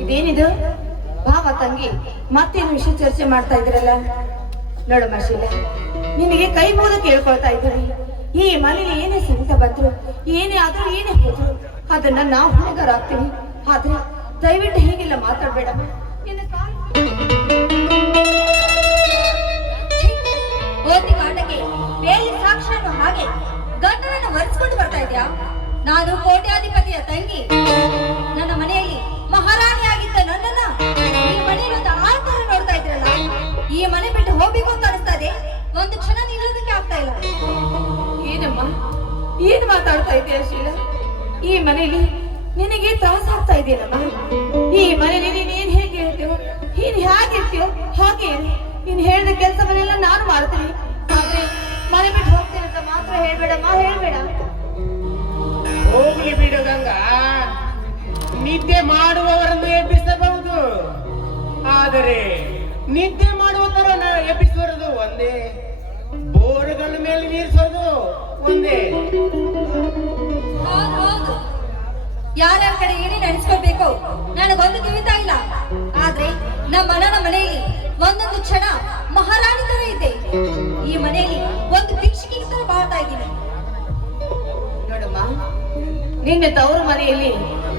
ಇದೇನಿದು ಭಾವ ತಂಗಿ ಮತ್ತೇನು ವಿಷಯ ಚರ್ಚೆ ಮಾಡ್ತಾ ಇದ್ರಲ್ಲ? ನೋಡಮ್ಮ ಶೀಲ, ನಿನಗೆ ಕೈ ಮುಗಿದು ಕೇಳ್ಕೊಳ್ತಾ ಇದ್ದೀನಿ. ಈ ಮನೇಲಿ ಏನೇ ಸಂಕಟ ಬಂದ್ರು, ಏನೇ ಆದ್ರೂ ಏನೇ ಹೋದ್ರು ಅದನ್ನ ನಾವು ಹೊಣೆಗಾರಾಗ್ತೀವಿ. ಆದ್ರೆ ದಯವಿಟ್ಟು ಹೀಗೆಲ್ಲ ಮಾತಾಡ್ಬೇಡ. ಓದಿ ಕಾಟಕ್ಕೆ ಬೇಲಿ ಸಾಕ್ಷಿಯನ್ನು ಹಾಗೆ ಗಂಡನನ್ನು ಒರೆಸ್ಕೊಂಡು ಬರ್ತಾ ಇದ್ಯಾ? ನಾನು ಕೋಟ್ಯಾಧಿಪತಿಯ ತಂಗಿ. ನನ್ನ ಮನೆಯಲ್ಲಿ ಮಹಾರಾಣಿಯಾಗಿದ್ದ ನನ್ನನ್ನ ಈ ಮನೆಯಲ್ಲಿ ಒಂದು ಆಳ್ತರ ನೋಡ್ತಾ ಇದ್ರಲ್ಲ. ಈ ಮನೆ ಬಿಟ್ಟು ಹೋಗ್ಬೇಕು ಅಂತ ಅನಿಸ್ತಾ ಇದೆ. ಒಂದು ಕ್ಷಣ ನಿಲ್ಲೋದಕ್ಕೆ ಆಗ್ತಾ ಇಲ್ಲ. ಏನಮ್ಮ, ಏನ್ ಮಾತಾಡ್ತಾ ಇದೆಯಾ ಶೀಲ? ಈ ಮನೇಲಿ ನಿನಗೆ ತ್ರಾಸ ಆಗ್ತಾ ಇದೆಯಲ್ಲಮ್ಮ? ಈ ಮನೇಲಿ ನೀನ್ ಏನ್ ಹೇಗೆ ಹೇಳ್ತೀವೋ, ನೀನ್ ಹೇಗಿರ್ತೀಯೋ ಹಾಗೆ ನೀನ್ ಹೇಳಿದ ಕೆಲಸವನ್ನೆಲ್ಲ ನಾನು ಮಾಡ್ತೀನಿ. ಆದ್ರೆ ಮನೆ ಬಿಟ್ಟು ಹೋಗ್ತೇನೆ ಅಂತ ಮಾತ್ರ ಹೇಳ್ಬೇಡಮ್ಮ, ಹೇಳ್ಬೇಡ. ಹೋಗ್ಲಿ ಬಿಡು ಗಂಗಾ, ನಿದ್ದೆ ಮಾಡುವವರನ್ನು ಎಬ್ಬಿಸಬಹುದು, ಆದರೆ ನಿದ್ದೆ ಮಾಡುವ ತರ ಎಬ್ಬಿಸೋದು ಒಂದೇ, ಬೋರ್ಗಳ ಮೇಲೆ ನೀರಿಸೋದು ಒಂದೇ. ಹೌದು, ಯಾರ್ಯಾರ ಕಡೆ ಏನೇನು ನಡೆಸ್ಕೊಳ್ಬೇಕು ನನಗೊಂದು ತಿಳಿತಾ ಇಲ್ಲ. ಆದ್ರೆ ನಮ್ಮ ಮನೆಯಲ್ಲಿ ಒಂದೊಂದು ಕ್ಷಣ ಮಹಾರಾಣಿ ತರ ಇದೆ. ಈ ಮನೆಯಲ್ಲಿ ಒಂದು ಭಿಕ್ಷುಕಿ ತರ ಬಾಳ್ತಾ ಇದ್ದೀನಿ. ನೋಡಮ್ಮ, ನಿನ್ನ ತವರು ಮನೆಯಲ್ಲಿ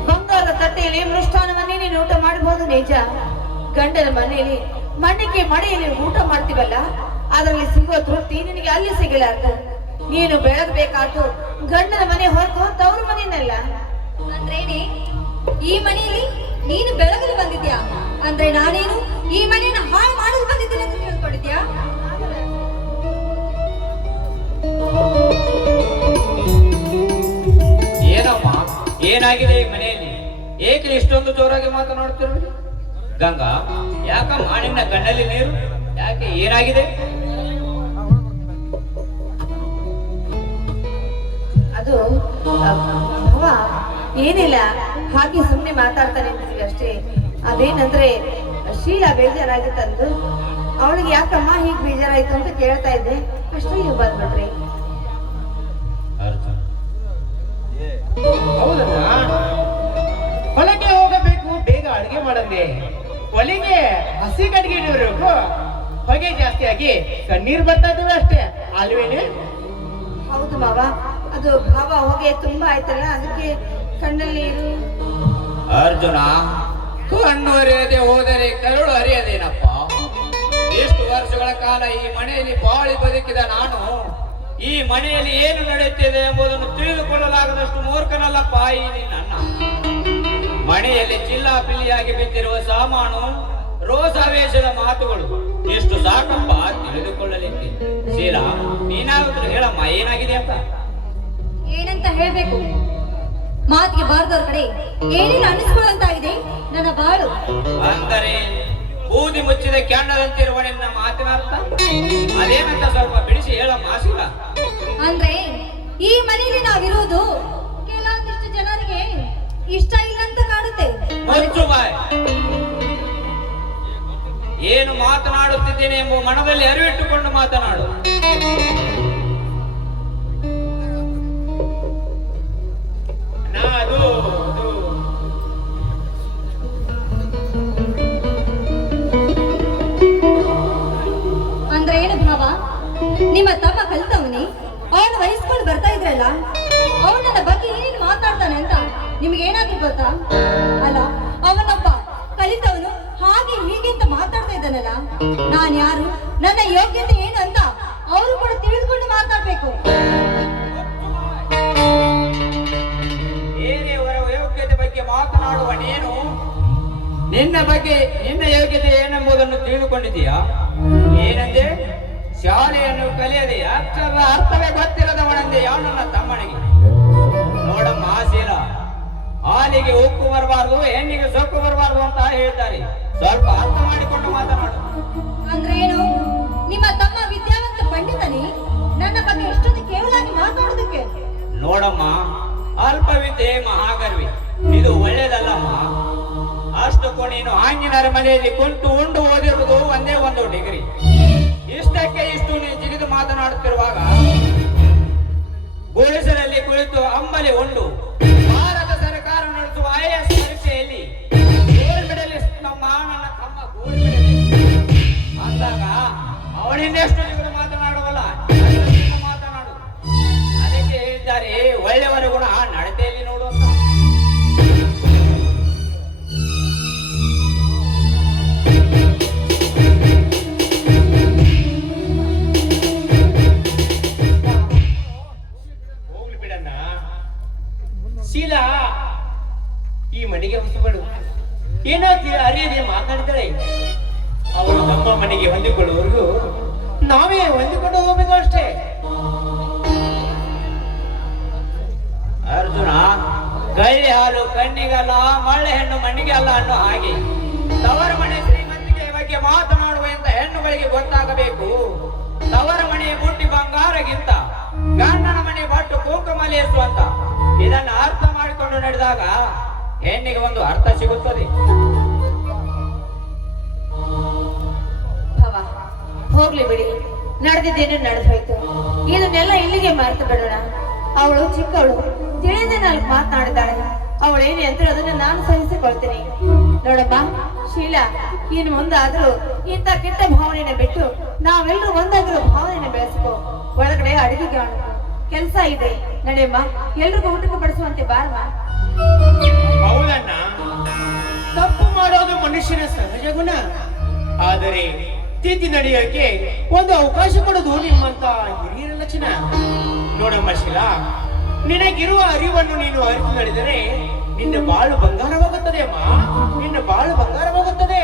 ಬಂಗಾರದ ತಟ್ಟೆಯಲ್ಲಿ ಮೃಷ್ಟಾನವನ್ನೇ ನೀನು ಊಟ ಮಾಡಬಹುದು ನಿಜ. ಗಂಡನ ಮನೆಯಲ್ಲಿ ಮಣ್ಣಿಗೆ ಮಳೆಯಲ್ಲಿ ಊಟ ಮಾಡ್ತೀವಲ್ಲ, ಅದರಲ್ಲಿ ಸಿಗುವ ತೃಪ್ತಿ ನಿನಗೆ ಅಲ್ಲಿ ಸಿಗಲಾರ್ದ. ನೀನು ಬೆಳಗಬೇಕಾದ್ದು ಗಂಡನ ಮನೆ ಹೊರತು ತವರು ಮನೆಯಲ್ಲ. ಅಂದ್ರೇನೆ ಈ ಮನೆಯಲ್ಲಿ ನೀನು ಬೆಳಗಲು ಬಂದಿದ್ಯಾ? ಅಂದ್ರೆ ನಾನೇನು ಈ ಮನೆಯನ್ನ ಹಾಳು ಮಾಡಲು ಬಂದಿದ್ದೀನಿ ಅಂತ ತಿಳ್ಕೊಂಡಿದ್ಯಾ? ಏನಮ್ಮ, ಏನಾಗಿದೆ ಈ ಮನೆಯಲ್ಲಿ? ಏಕೆ ಇಷ್ಟೊಂದು ಜೋರಾಗಿ ಮಾತನಾಡುತ್ತಿರುವುದು? ಗಂಗಾ, ಯಾಕಮ್ಮ ನಿನ್ನ ಕಣ್ಣಲ್ಲಿ ನೀರು? ಯಾಕೆ, ಏನಾಗಿದೆ? ಅದು ಅವ್ವ, ಏನಿಲ್ಲ, ಹಾಗೆ ಸುಮ್ಮನೆ ಮಾತಾಡ್ತಾನೆ ಅಂತೀವಿ ಅಷ್ಟೇ. ಅದೇನಂದ್ರೆ ಶೀಲಾ ಬೇಜಾರಾಗಿತ್ತಂದು, ಅವಳಿಗೆ ಯಾಕಮ್ಮ ಹೀಗೆ ಬೇಜಾರಾಯ್ತು ಅಂತ ಕೇಳ್ತಾ ಇದ್ದೆ ಅಷ್ಟೇ. ನೀವು ಬಂದ್ಬಿಟ್ರಿ. ಹೌದಲ್ಲ, ಹೊಲಕ್ಕೆ ಹೋಗಬೇಕು, ಬೇಗ ಅಡಿಗೆ ಮಾಡಂದೆ. ಒಲೆಗೆ ಹಸಿ ಕಟ್ಟಿಗೆ ಇಡಬೇಕು, ಹೊಗೆ ಜಾಸ್ತಿ ಆಗಿ ಕಣ್ಣೀರು ಬರ್ತಾ ಇದ್ದಾವೆ ಅಷ್ಟೇ ಅಲ್ವೇನೆ? ಹೌದು ಮಾವ, ಅದು ಭಾವ ಹೊಗೆ ತುಂಬಾ ಆಯ್ತಲ್ಲ, ಅದಕ್ಕೆ ಕಣ್ಣಲ್ಲಿ ನೀರು. ಅರ್ಜುನ, ಕಣ್ಣು ಹರಿಯದೆ ಹೋದರೆ ಕರುಳು ಹರಿಯದೇನಪ್ಪ? ಎಷ್ಟು ವರ್ಷಗಳ ಕಾಲ ಈ ಮನೆಯಲ್ಲಿ ಬಾಳಿ ಬದುಕಿದ ನಾನು ಈ ಮನೆಯಲ್ಲಿ ಏನು ನಡೆಯುತ್ತಿದೆ ಎಂಬುದನ್ನು ತಿಳಿದುಕೊಳ್ಳಲಾಗದಷ್ಟು ಮೂರ್ಖನಲ್ಲಪ್ಪ ಈ ನನ್ನ. ಮನೆಯಲ್ಲಿ ಚಿಲ್ಲಾಪಿಲ್ಲಿಯಾಗಿ ಬಿದ್ದಿರುವ ಸಾಮಾನು, ರೋಸಾವೇಶದ ಮಾತುಗಳು ಎಷ್ಟು ಸಾಕಪ್ಪ ತಿಳಿದುಕೊಳ್ಳಲಿಕ್ಕೆ. ಶೀಲಾ, ನೀನಾದ್ರೂ ಹೇಳಮ್ಮ, ಏನಾಗಿದೆ ಅಂತ? ಏನಂತ ಹೇಳ್ಬೇಕು? ಮಾತಿಗೆ ಬಾರದವ್ರ ಕಡೆ ಏನೇನು ಅನಿಸ್ಕೊಳ್ಳಂತಾಗಿದೆ ನನ್ನ ಬಾಳು. ಅಂದರೆ ಬೂದಿ ಮುಚ್ಚಿದ ಕ್ಯಾಂಡದಂತಿರುವ ನಿನ್ನ ಮಾತಿನ ಅರ್ಥ ಅದೇನಂತ ಸ್ವಲ್ಪ ಬಿಡಿಸಿ ಹೇಳಮ್ಮ ಶೀಲಾ. ಅಂದ್ರೆ ಈ ಮನೆಯಲ್ಲಿ ನಾವಿರುವುದು ಕೆಲವೊಂದಿಷ್ಟು ಜನರಿಗೆ ಇಷ್ಟ ಇಲ್ಲ ಅಂತ ಕಾಣುತ್ತೆ. ಮುಚ್ಚು ಬಾಯ್. ಏನು ಮಾತನಾಡುತ್ತಿದ್ದೇನೆ ಎಂಬ ಮನದಲ್ಲಿ ಅರಿವಿಟ್ಟುಕೊಂಡು ಮಾತನಾಡು. ಅಂದ್ರೆ ಏನು ಭಾವ? ನಿಮ್ಮ ತಮ್ಮ ಕಲಿತವನಿ, ಅವನು ವಹಿಸ್ಕೊಂಡು ಬರ್ತಾ ಇದ್ರಲ್ಲ, ಅವನು ನನ್ನ ಬಗ್ಗೆ ಏನೇನು ಮಾತಾಡ್ತಾನೆ ಅಂತ ನಿಮ್ಗೆ ಏನಾದ್ರೂ ಗೊತ್ತಾ? ಅಲ್ಲ, ಅವನೊಬ್ಬ ಕಲಿತವನು ಹಾಗೆ ಹೀಗೆ ಅಂತ ಮಾತಾಡ್ತಾ ಇದ್ದಾನಲ್ಲ, ನಾನ್ ಯಾರು, ನನ್ನ ಯೋಗ್ಯತೆ ಏನು ಅಂತ ಅವರು ಕೂಡ ತಿಳಿದುಕೊಂಡು ಮಾತಾಡ್ಬೇಕು. ಬೇರೆಯವರ ಯೋಗ್ಯತೆ ಬಗ್ಗೆ ಮಾತನಾಡುವ ನೀನು ನಿನ್ನ ಬಗ್ಗೆ, ನಿನ್ನ ಯೋಗ್ಯತೆ ಏನೆಂಬುದನ್ನು ತಿಳಿದುಕೊಂಡಿದ್ದೀಯಾ? ಏನಂದೆ? ಶಾಲೆಯನ್ನು ಕಲಿಯದೆ ಅಕ್ಷರದ ಅರ್ಥವೇ ಗೊತ್ತಿರದವನಂದೆ ಯಾವ ನನ್ನ ತಮ್ಮನಿಗೆ. ನೋಡಮ್ಮ ಶೀಲಾ, ಹಾಲಿಗೆ ಉಪ್ಪು ಬರಬಾರ್ದು, ಹೆಣ್ಣಿಗೆ ಸೊಕ್ಕು ಬರಬಾರ್ದು ಅಂತ ಹೇಳ್ತಾರೆ. ಸ್ವಲ್ಪ ಅರ್ಥ ಮಾಡಿಕೊಂಡು ಮಾತನಾಡು. ಅಂದ್ರೆ ಏನು? ನಿಮ್ಮ ತಮ್ಮ ವಿದ್ಯಾವಂತ ಪಂಡಿತನೇ ನನ್ನ ಬಗ್ಗೆ ಎಷ್ಟೊಂದು ಕೇವಲಾಗಿ ಮಾತಾಡೋದಕ್ಕೆ? ನೋಡಮ್ಮ, ಅಲ್ಪವಿದ್ಯೆ ಮಹಾಗರ್ವಿ, ಇದು ಒಳ್ಳೇದಲ್ಲಮ್ಮ. ಅಷ್ಟಕ್ಕೂ ನೀನು ಆಂಜಿನರ ಮನೆಯಲ್ಲಿ ಕುಂತು ಉಂಡು ಓದಿರುವುದು ಒಂದೇ ಒಂದು ಡಿಗ್ರಿ. ಇಷ್ಟಕ್ಕೆ ಇಷ್ಟು ನೀನು ಜಿಗಿದು ಮಾತನಾಡುತ್ತಿರುವಾಗ ಗುಡಿಸಲಲ್ಲಿ ಕುಳಿತು ಅಂಬಲಿ ಉಂಡು ಭಾರತ ಶೀಲಾ ಈ ಮನೆಗೆ ಹೊಸಬಳು ಏನೋ ಅರಿಯದೆ ಮಾತಾಡಿದ್ದಾಳೆ. ಅವಳು ನಮ್ಮ ಮನೆಗೆ ಹೊಂದಿಕೊಳ್ಳುವವರೆಗೂ ನಾವೇ ಹೊಂದಿಕೊಂಡು ಹೋಗ್ಬೇಕು ಅಷ್ಟೇ. ಅರ್ಜುನ, ಕಳ್ಳಿ ಹಾಲು ಕಣ್ಣಿಗಲ್ಲ, ಮಳ್ಳೆ ಹೆಣ್ಣು ಮಣ್ಣಿಗೆ ಅಲ್ಲ ಅನ್ನೋ ಹಾಗೆ ತವರ ಮನೆ ಶ್ರೀಮಂತಿಕೆ ಬಗ್ಗೆ ಮಾತನಾಡುವ ಇಂಥ ಹೆಣ್ಣುಗಳಿಗೆ ಗೊತ್ತಾಗಬೇಕು, ತವರ ಮನೆ ಬುಟ್ಟಿ ಬಂಗಾರಗಿಂತ ಗಂಡನ ಮನೆ ಬಟ್ಟು ಕುಂಕುಮಲೇಸು ಅಂತ. ಇದನ್ನು ಅರ್ಥ ಮಾಡಿಕೊಂಡು ನಡೆದಾಗ ಹೆಣ್ಣಿಗೆ ಒಂದು ಅರ್ಥ ಸಿಗುತ್ತದೆ. ಭಾವ, ಹೋಗ್ಲಿ ಬಿಡಿ, ನಡೆದಿದ್ದೇನು ನಡೆದು ಹೋಯ್ತು. ಇದನ್ನೆಲ್ಲ ಇಲ್ಲಿಗೆ ಮರೆತು ಬಿಡೋಣ. ಅವಳು ಚಿಕ್ಕವಳು, ತಿಳಿದ ನಾಲ್ಕು ಮಾತನಾಡಿದ್ದಾಳೆ. ಅವಳೇನು ಅಂತ ಅದನ್ನ ನಾನು ಸಹಿಸಿಕೊಳ್ತೀನಿ. ನೋಡಮ್ಮ ಶೀಲಾ, ಇನ್ನು ಮುಂದಾದ್ರೂ ಇಂಥ ಕೆಟ್ಟ ಭಾವನೆಯನ್ನು ಬಿಟ್ಟು ನಾವೆಲ್ಲರೂ ಒಂದಾಗಿರೋ ಭಾವನೆಯನ್ನು ಬೆಳೆಸ್ಕೋ. ಒಳಗಡೆ ಅಡಿಗೆಗೆ ಕೆಲಸ ಇದೆ, ನಡೆಯಮ್ಮ. ಎಲ್ರಿಗೂ ಊಟಕ್ಕೆ ಬಡಿಸುವಂತೆ ಬಾರಮ್ಮ. ಹೌದಣ್ಣ, ತಪ್ಪು ಮಾಡೋದು ಮನುಷ್ಯನ ಸಹಜ ಗುಣ. ಆದರೆ ತಿದ್ದಿ ನಡೆಯೋಕೆ ಒಂದು ಅವಕಾಶ ಕೊಡೋದು ನಿಮ್ಮಂತ ಹಿರಿಯರ ಲಕ್ಷಣ. ನೋಡಮ್ಮ ಶೀಲಾ, ನಿನಗಿರುವ ಅರಿವನ್ನು ನೀನು ಅರಿತು ನಡೆದರೆ ನಿನ್ನ ಬಾಳು ಬಂಗಾರವಾಗುತ್ತದೆ ಅಮ್ಮ, ನಿನ್ನ ಬಾಳು ಬಂಗಾರವಾಗುತ್ತದೆ.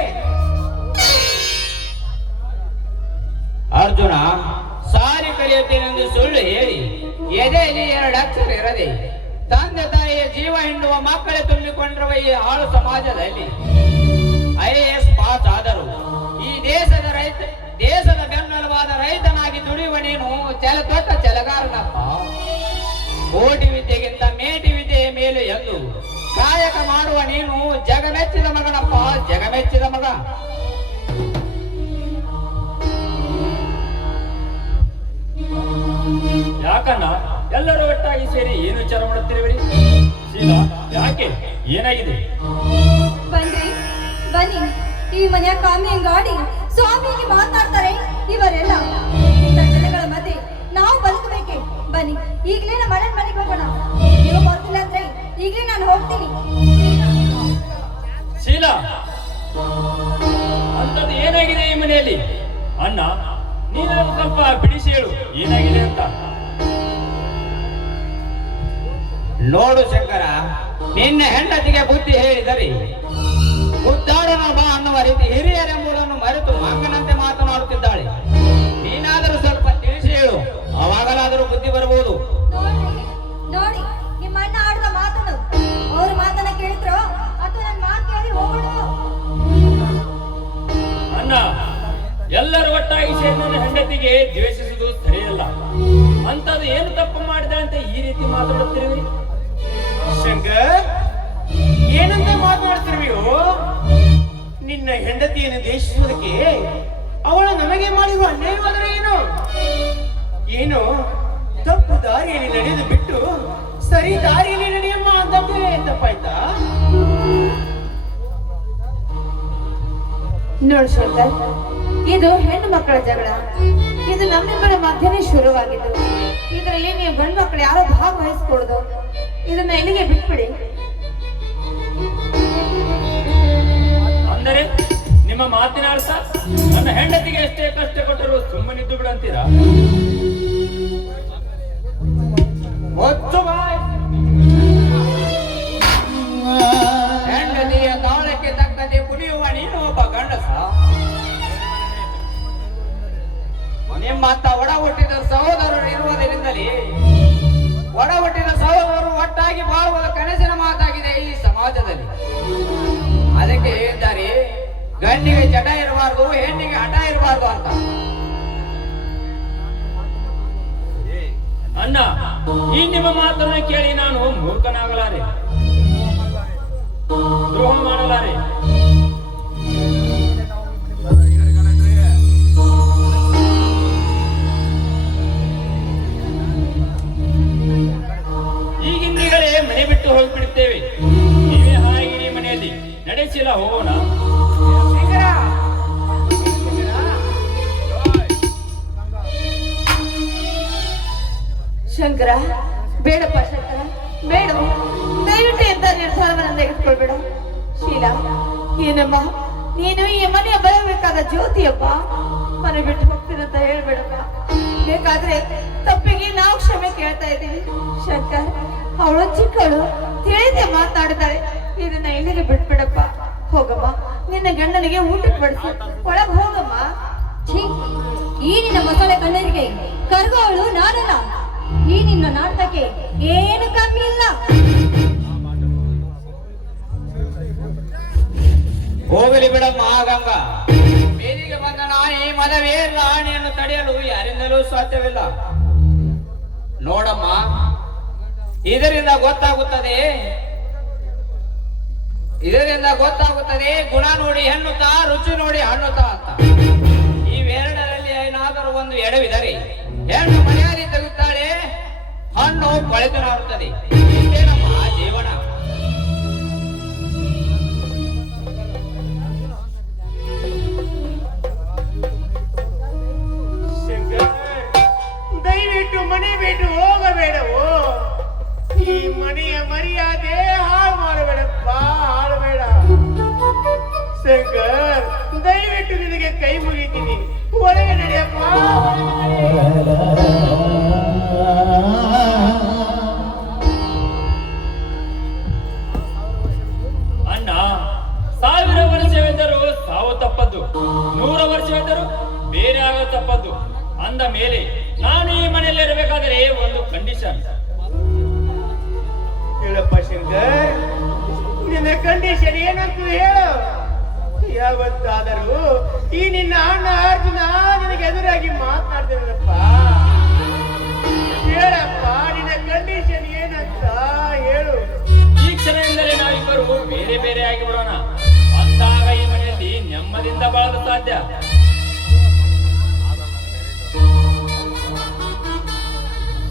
ಅರ್ಜುನ, ಸಾರಿ ಕಲಿಯುತ್ತೇನೆಂದು ಸುಳ್ಳು ಹೇಳಿ ಎದೆಯಲ್ಲಿ 2 ಅಕ್ಷರ ಇರದೆ ತಂದೆ ತಾಯಿಯ ಜೀವ ಹಿಂಡುವ ಮಕ್ಕಳೇ ತುಂಬಿಕೊಂಡಿರುವ ಈ ಹಾಳು ಸಮಾಜದಲ್ಲಿ IAS ಪಾಸ್ ಆದರು ಈ ದೇಶದ ಬೆನ್ನೆಲುಬಾದ ರೈತನಾಗಿ ದುಡಿಯುವ ನೀನು ದೊಡ್ಡ ಛಲಗಾರನಪ್ಪ. ಕೋಟಿ ವಿದ್ಯೆಗಿಂತ ಮೇಟಿ ವಿದ್ಯೆಯ ಮೇಲೆ ಎಂದು ಕಾಯಕ ಮಾಡುವ ನೀನು ಜಗಮೆಚ್ಚಿದ ಮಗನಪ್ಪ, ಜಗಮೆಚ್ಚಿದ ಮಗ. ಯಾಕಣ್ಣ ಎಲ್ಲರೂ ಒಟ್ಟಾಗಿ ಸೇರಿ ಏನು ವಿಚಾರ ಮಾಡುತ್ತಿರುವಿರಿ? ಶೀಲಾ, ಯಾಕೆ, ಏನಾಗಿದೆ? ಬನ್ರಿ ಬನ್ನಿ, ಈ ಮನೆಯ ಕಾಮಿಯಂಗಾಡಿ ಸ್ವಾಮಿಗೆ ಮಾತಾಡ್ತಾರೆ ಇವರೆಲ್ಲ. ಇಂಥ ಜನಗಳ ಮಧ್ಯೆ ನಾವು ಬದುಕಬೇಕೆ? ಬನ್ನಿ, ಈಗಲೇ ನಮ್ಮ ಮನೆ ಮನೆಗೆ ಹೋಗೋಣ. ನೀವು ಬರ್ತಿಲ್ಲ ಅಂದ್ರೆ ಈಗಲೇ ನಾನು ಹೋಗ್ತೀನಿ. ಶೀಲಾ, ಅಂತದ್ದು ಏನಾಗಿದೆ ಈ ಮನೆಯಲ್ಲಿ? ಅಣ್ಣ, ನೀನು ಸ್ವಲ್ಪ ಬಿಡಿಸಿ ಹೇಳು, ಏನಾಗಿದೆ ಅಂತ. ನೋಡು ಶಂಕರ, ನಿನ್ನ ಹೆಂಡತಿಗೆ ಬುದ್ಧಿ ಹೇಳಿದರೆ ಉದ್ದಾಡನ ಬಾ ಅನ್ನುವ ರೀತಿ ಹಿರಿಯರೆಂಬುದನ್ನು ಮರೆತು ಮಗನಂತೆ ಮಾತನಾಡುತ್ತಿದ್ದಾಳೆ. ನೀನಾದರೂ ಸ್ವಲ್ಪ ತಿಳಿಸಿ ಹೇಳು, ಅವಾಗಲಾದರೂ ಬುದ್ಧಿ ಬರಬಹುದು. ನೋಡಿ ನಿಮ್ಮ ಅಣ್ಣ ಆಡಿದ ಮಾತನ್ನು, ಅವ್ರ ಮಾತನ್ನ ಕೇಳಿದ್ರು ಅಥವಾ ನನ್ನ ಮಾತು ಕೇಳಿ ಹೋಗೋಣ. ಅಣ್ಣ, ಎಲ್ಲರೂ ಒಟ್ಟಾಗಿ ಸೇರಿ ನನ್ನ ಹೆಂಡತಿಗೆ ದ್ವೇಷಿಸುವುದು ಸರಿಯಲ್ಲ. ಅಂತದ್ದು ಏನು ತಪ್ಪು ಮಾಡಿದ ಅಂತ ಈ ರೀತಿ ಮಾತಾಡುತ್ತಿರುವಿರಿ? ಶಂಕರ್, ಏನಂತ ಮಾತನಾಡ್ತಿರ್ವಿಯೋ? ನಿನ್ನ ಹೆಂಡತಿಯನ್ನು ದ್ವೇಷಿಸುವುದಕ್ಕೆ ಅವಳು ನಮಗೆ ಮಾಡಿರುವ ಅನ್ಯಾಯವಾದರೆ ಏನು? ಏನು ತಪ್ಪು ದಾರಿಯಲ್ಲಿ ನಡೆದು ಬಿಟ್ಟು ಸರಿ ದಾರಿಯಲ್ಲಿ ನಡೆಯಮ್ಮ ಅಂತಂದ್ರೆ ತಪ್ಪಾಯ್ತಾ? ನೋಡು ಶಂಕರ್, ಇದು ಹೆಣ್ಣು ಮಕ್ಕಳ ಜಗಳ. ಇದು ನಮ್ಮಿಬ್ಬರ ಮಧ್ಯನೇ ಶುರುವಾಗಿದ್ದು. ಇದರಲ್ಲಿ ನೀವು ಗಂಡು ಮಕ್ಕಳು ಯಾರೋ ಭಾಗವಹಿಸ್ಕೊಡುದು. ಇದನ್ನ ಇಲ್ಲಿಗೆ ಬಿಟ್ಬಿಡಿ. ಅಂದರೆ ನಿಮ್ಮ ಮಾತಿನ ಅರ್ಥ ನನ್ನ ಹೆಂಡತಿಗೆ ಎಷ್ಟೇ ಕಷ್ಟ ಕೊಟ್ಟರು ಸುಮ್ಮನಿದ್ದು ಬಿಡಂತೀರಾ? ಹೊತ್ತು ಬಾಯ್. ಹೆಂಡತಿಯ ತಾಳಕ್ಕೆ ತಕ್ಕಂತೆ ಕುಣಿಯುವ ನೀನು ಒಬ್ಬ ಗಂಡಸ. ನಿಮ್ಮಂತ ಒಡ ಹುಟ್ಟಿದ ಸಹೋದರರು ಇರುವುದರಿಂದಲೇ ಒಡ ಹುಟ್ಟಿದ ಸಹೋದರರು ಒಟ್ಟಾಗಿ ಬಾಳುವುದು ಕನಸಿನ ಮಾತಾಗಿದೆ ಈ ಸಮಾಜದಲ್ಲಿ. ಅದಕ್ಕೆ ಹೇಳಿದ್ದಾರೆ, ಗಂಡಿಗೆ ಚಟ ಇರಬಾರ್ದು, ಹೆಣ್ಣಿಗೆ ಹಠ ಇರಬಾರ್ದು ಅಂತ. ಅಣ್ಣ, ಈ ನಿಮ್ಮ ಮಾತನ್ನು ಕೇಳಿ ನಾನು ಮೂರ್ಖನಾಗಲಾರೆ, ದ್ರೋಹ ಮಾಡಲಾರೆ. ಈಗಿಂದೀಗಲೇ ಮನೆ ಬಿಟ್ಟು ಹೋಗಿಬಿಡುತ್ತೇವೆ. ನೀವೇ ಹಾಗಿರಿ ಮನೆಯಲ್ಲಿ. ನಡೆಸಿಲ್ಲ, ಹೋಗೋಣ. ಶಂಕರ, ಬೇಡಪ್ಪ ಶಂಕರ, ಬೇಡ. ದಯವಿಟ್ಟು ಎಂತ ನಿರ್ಧಾರವನ್ನು ತೆಗೆದುಕೊಳ್ಬೇಡ. ಶೀಲಾ, ಏನಮ್ಮ ನೀನು ಈ ಮನೆಯ ಬರಬೇಕಾದ ಜ್ಯೋತಿಯಪ್ಪ. ಮನೆ ಬಿಟ್ಟು ಹೋಗ್ತೀನಂತ ಹೇಳ್ಬೇಡಪ್ಪ. ಬೇಕಾದ್ರೆ ತಪ್ಪಿಗೆ ನಾವು ಕ್ಷಮೆ ಕೇಳ್ತಾ ಇದ್ದೀವಿ. ಶಂಕರ್, ಅವಳು ಚಿಕ್ಕವಳು, ಮಾತನಾಡಿದ್ದಾರೆ. ಇದನ್ನ ಇಲ್ಲಿಗೆ ಬಿಟ್ಬಿಡಪ್ಪ. ಹೋಗಮ್ಮ, ನಿನ್ನ ಗಂಡನಿಗೆ ಊಟಕ್ಕೆ ಬಡಿಸು. ಒಳಗ್ ಹೋಗಮ್ಮ. ಛೀ, ಈ ನಿನ್ನ ಮೊಸಳೆ ಕಣ್ಣರಿಗೆ ಕರ್ಗೋವಳು ನಾನಲ್ಲ. ಈ ನಿನ್ನ ನಾಟಕಕ್ಕೆ ಏನು ಕಮ್ಮಿ ಇಲ್ಲ. ಹೋಗಲಿ ಬಿಡಮ್ಮ ಗಂಗ. ಬೇದಿಗೆ ಬಂದ ನಾಯಿ ಮದವೇ ರಾಣಿಯನ್ನು ತಡೆಯಲು ಯಾರಿಂದಲೂ ಸಾಧ್ಯವಿಲ್ಲ. ನೋಡಮ್ಮ, ಇದರಿಂದ ಗೊತ್ತಾಗುತ್ತದೆ ಗುಣ ನೋಡಿ ಹೆಣ್ಣುತ್ತಾ, ರುಚಿ ನೋಡಿ ಹಣ್ಣುತ್ತಾ ಅಂತ. ಇವೆರಡರಲ್ಲಿ ಏನಾದರೂ ಒಂದು ಎಡವಿದರೆ ಹೆಣ್ಣು ಮರ್ಯಾದೆ ತೆಗುತ್ತಾಳೆ, ಹಣ್ಣು ಕೊಳೆತು ನಾರುತ್ತದೆ. ಇಷ್ಟೇ ನಮ್ಮ ಜೀವನ. ಶಂಕರ್, ದಯವಿಟ್ಟು ಮನೆ ಬಿಟ್ಟು ಹೋಗಬೇಡವೋ. ಈ ಮನೆಯ ಮರ್ಯಾದೆ ಹಾಳು ಮಾಡಬೇಡಪ್ಪ, ಹಾಳಬೇಡ. ಶಂಕರ್, ದಯವಿಟ್ಟು ನಿನಗೆ ಕೈ ಮುಗಿತೀನಿ, ಒಳಗೆ ನಡೆಯಪ್ಪ. ಅಣ್ಣ, 1000 ವರ್ಷವೆಂದರೂ ಸಾವು ತಪ್ಪದ್ದು, 100 ವರ್ಷವೆಂದರೂ ಬೇರೆ ಆಗೋ ತಪ್ಪದ್ದು. ಅಂದ ಮೇಲೆ ನಾನು ಈ ಮನೆಯಲ್ಲಿ ಇರಬೇಕಾದರೆ ಒಂದು ಕಂಡೀಷನ್. ಹೇಳಪ್ಪ ಶಂಕರ್, ನಿನ್ನ ಕಂಡೀಷನ್ ಏನಂತ ಹೇಳು. ಯಾವತ್ತಾದರೂ ಈ ನಿನ್ನ ಅಣ್ಣ ಅರ್ಜುನ ನಿನಗೆ ಎದುರಾಗಿ ಮಾತನಾಡ್ತೇನಪ್ಪ. ಹೇಳಪ್ಪ, ನಿನ್ನ ಕಂಡೀಷನ್ ಏನಂತ ಹೇಳು. ಈ ಕ್ಷಣದಿಂದಲೇ ನಾವಿಬ್ಬರು ಬೇರೆ ಬೇರೆ ಆಗಿ ಬಿಡೋಣ. ಅಂದಾಗ ಈ ಮನೆಯಲ್ಲಿ ನೆಮ್ಮದಿಯಿಂದ ಬಾಳಲು ಸಾಧ್ಯ.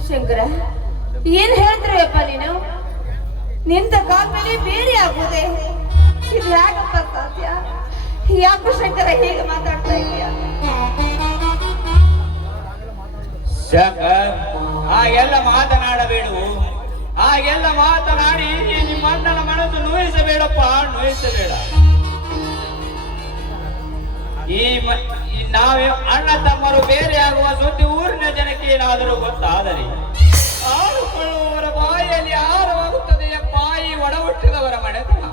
ಶಂಕರ, ಏನ್ ಹೇಳ್ತೀರಪ್ಪ ನೀನು? ನಿಂತ ಕಾಲ ಮೇಲೆ ಬೇರೆ ಆಗೋದೆ, ಇದು ಯಾಕಪ್ಪ ಸಾಧ್ಯ? ಯಾಕೋ ಶಂಕರ ಹೀಗೆ ಮಾತಾಡ್ತಾ ಇದೀಯಾ? ಶಂಕರ್, ಹಾಗೆಲ್ಲ ಮಾತನಾಡಬೇಡು. ಹಾಗೆಲ್ಲ ಮಾತನಾಡಿ ನಿಮ್ಮ ಅಣ್ಣನ ಮನಸ್ಸು ನೋಯಿಸಬೇಡಪ್ಪ, ನೋಯಿಸಬೇಡ. ನಾವೇ ಅಣ್ಣ ತಮ್ಮರು ಬೇರೆ ಆಗುವ ಸುದ್ದಿ ಊರಿನ ಜನಕ್ಕೆ ಏನಾದರೂ ಗೊತ್ತಾದರೆ ಆಡುಕೊಳ್ಳುವವರ ಬಾಯಲ್ಲಿ ಆಹಾರವಾಗುತ್ತದೆಯಪ್ಪ ಈ ಒಡ ಹುಟ್ಟಿದವರ ಮನೆತನ.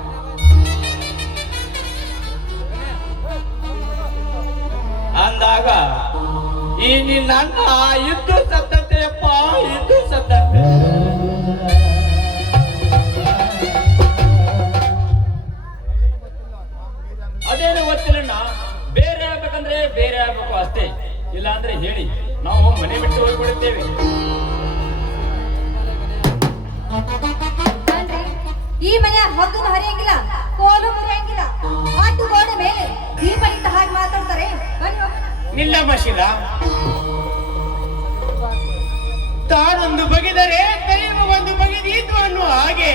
ಅಂದಾಗ ಈ ನಿನ್ನ ಅಣ್ಣ ಇದ್ದು ಸತ್ತಂತೆಯಪ್ಪ, ಇದ್ದು ಸತ್ತಂತೆ. ಅದೇನು ಗೊತ್ತಿಲ್ಲಣ್ಣ. ಬೇರೆ ಆಗ್ಬೇಕಂದ್ರೆ ಬೇರೆ ಆಗ್ಬೇಕು ಅಷ್ಟೇ. ಇಲ್ಲ ಅಂದ್ರೆ ಹೇಳಿ, ನಾವು ಮನೆ ಬಿಟ್ಟು ಹೋಗ್ಬಿಡುತ್ತೇವೆ. ಅಂದ್ರೆ ಈ ಮನೆಯ ಹಗ್ಗನು ಹರಿಯಂಗಿಲ್ಲ, ಕೋಲು ಮುರಿಯಂಗಿಲ್ಲ. ಆಟು ಗೋಡೆ ಮೇಲೆ ದೀಪ ಇಟ್ಟ ಹಾಗೆ ಮಾತಾಡ್ತಾರೆ. ಬನ್ನಿ ಹೋಗೋಣ. ನಿಲ್ಲಮ್ಮ ಶೀಲ, ತಾನೊಂದು ಬಗೆದರೆ ದೈವ ಒಂದು ಬಗೆದೀತು ಅನ್ನುವ ಹಾಗೆ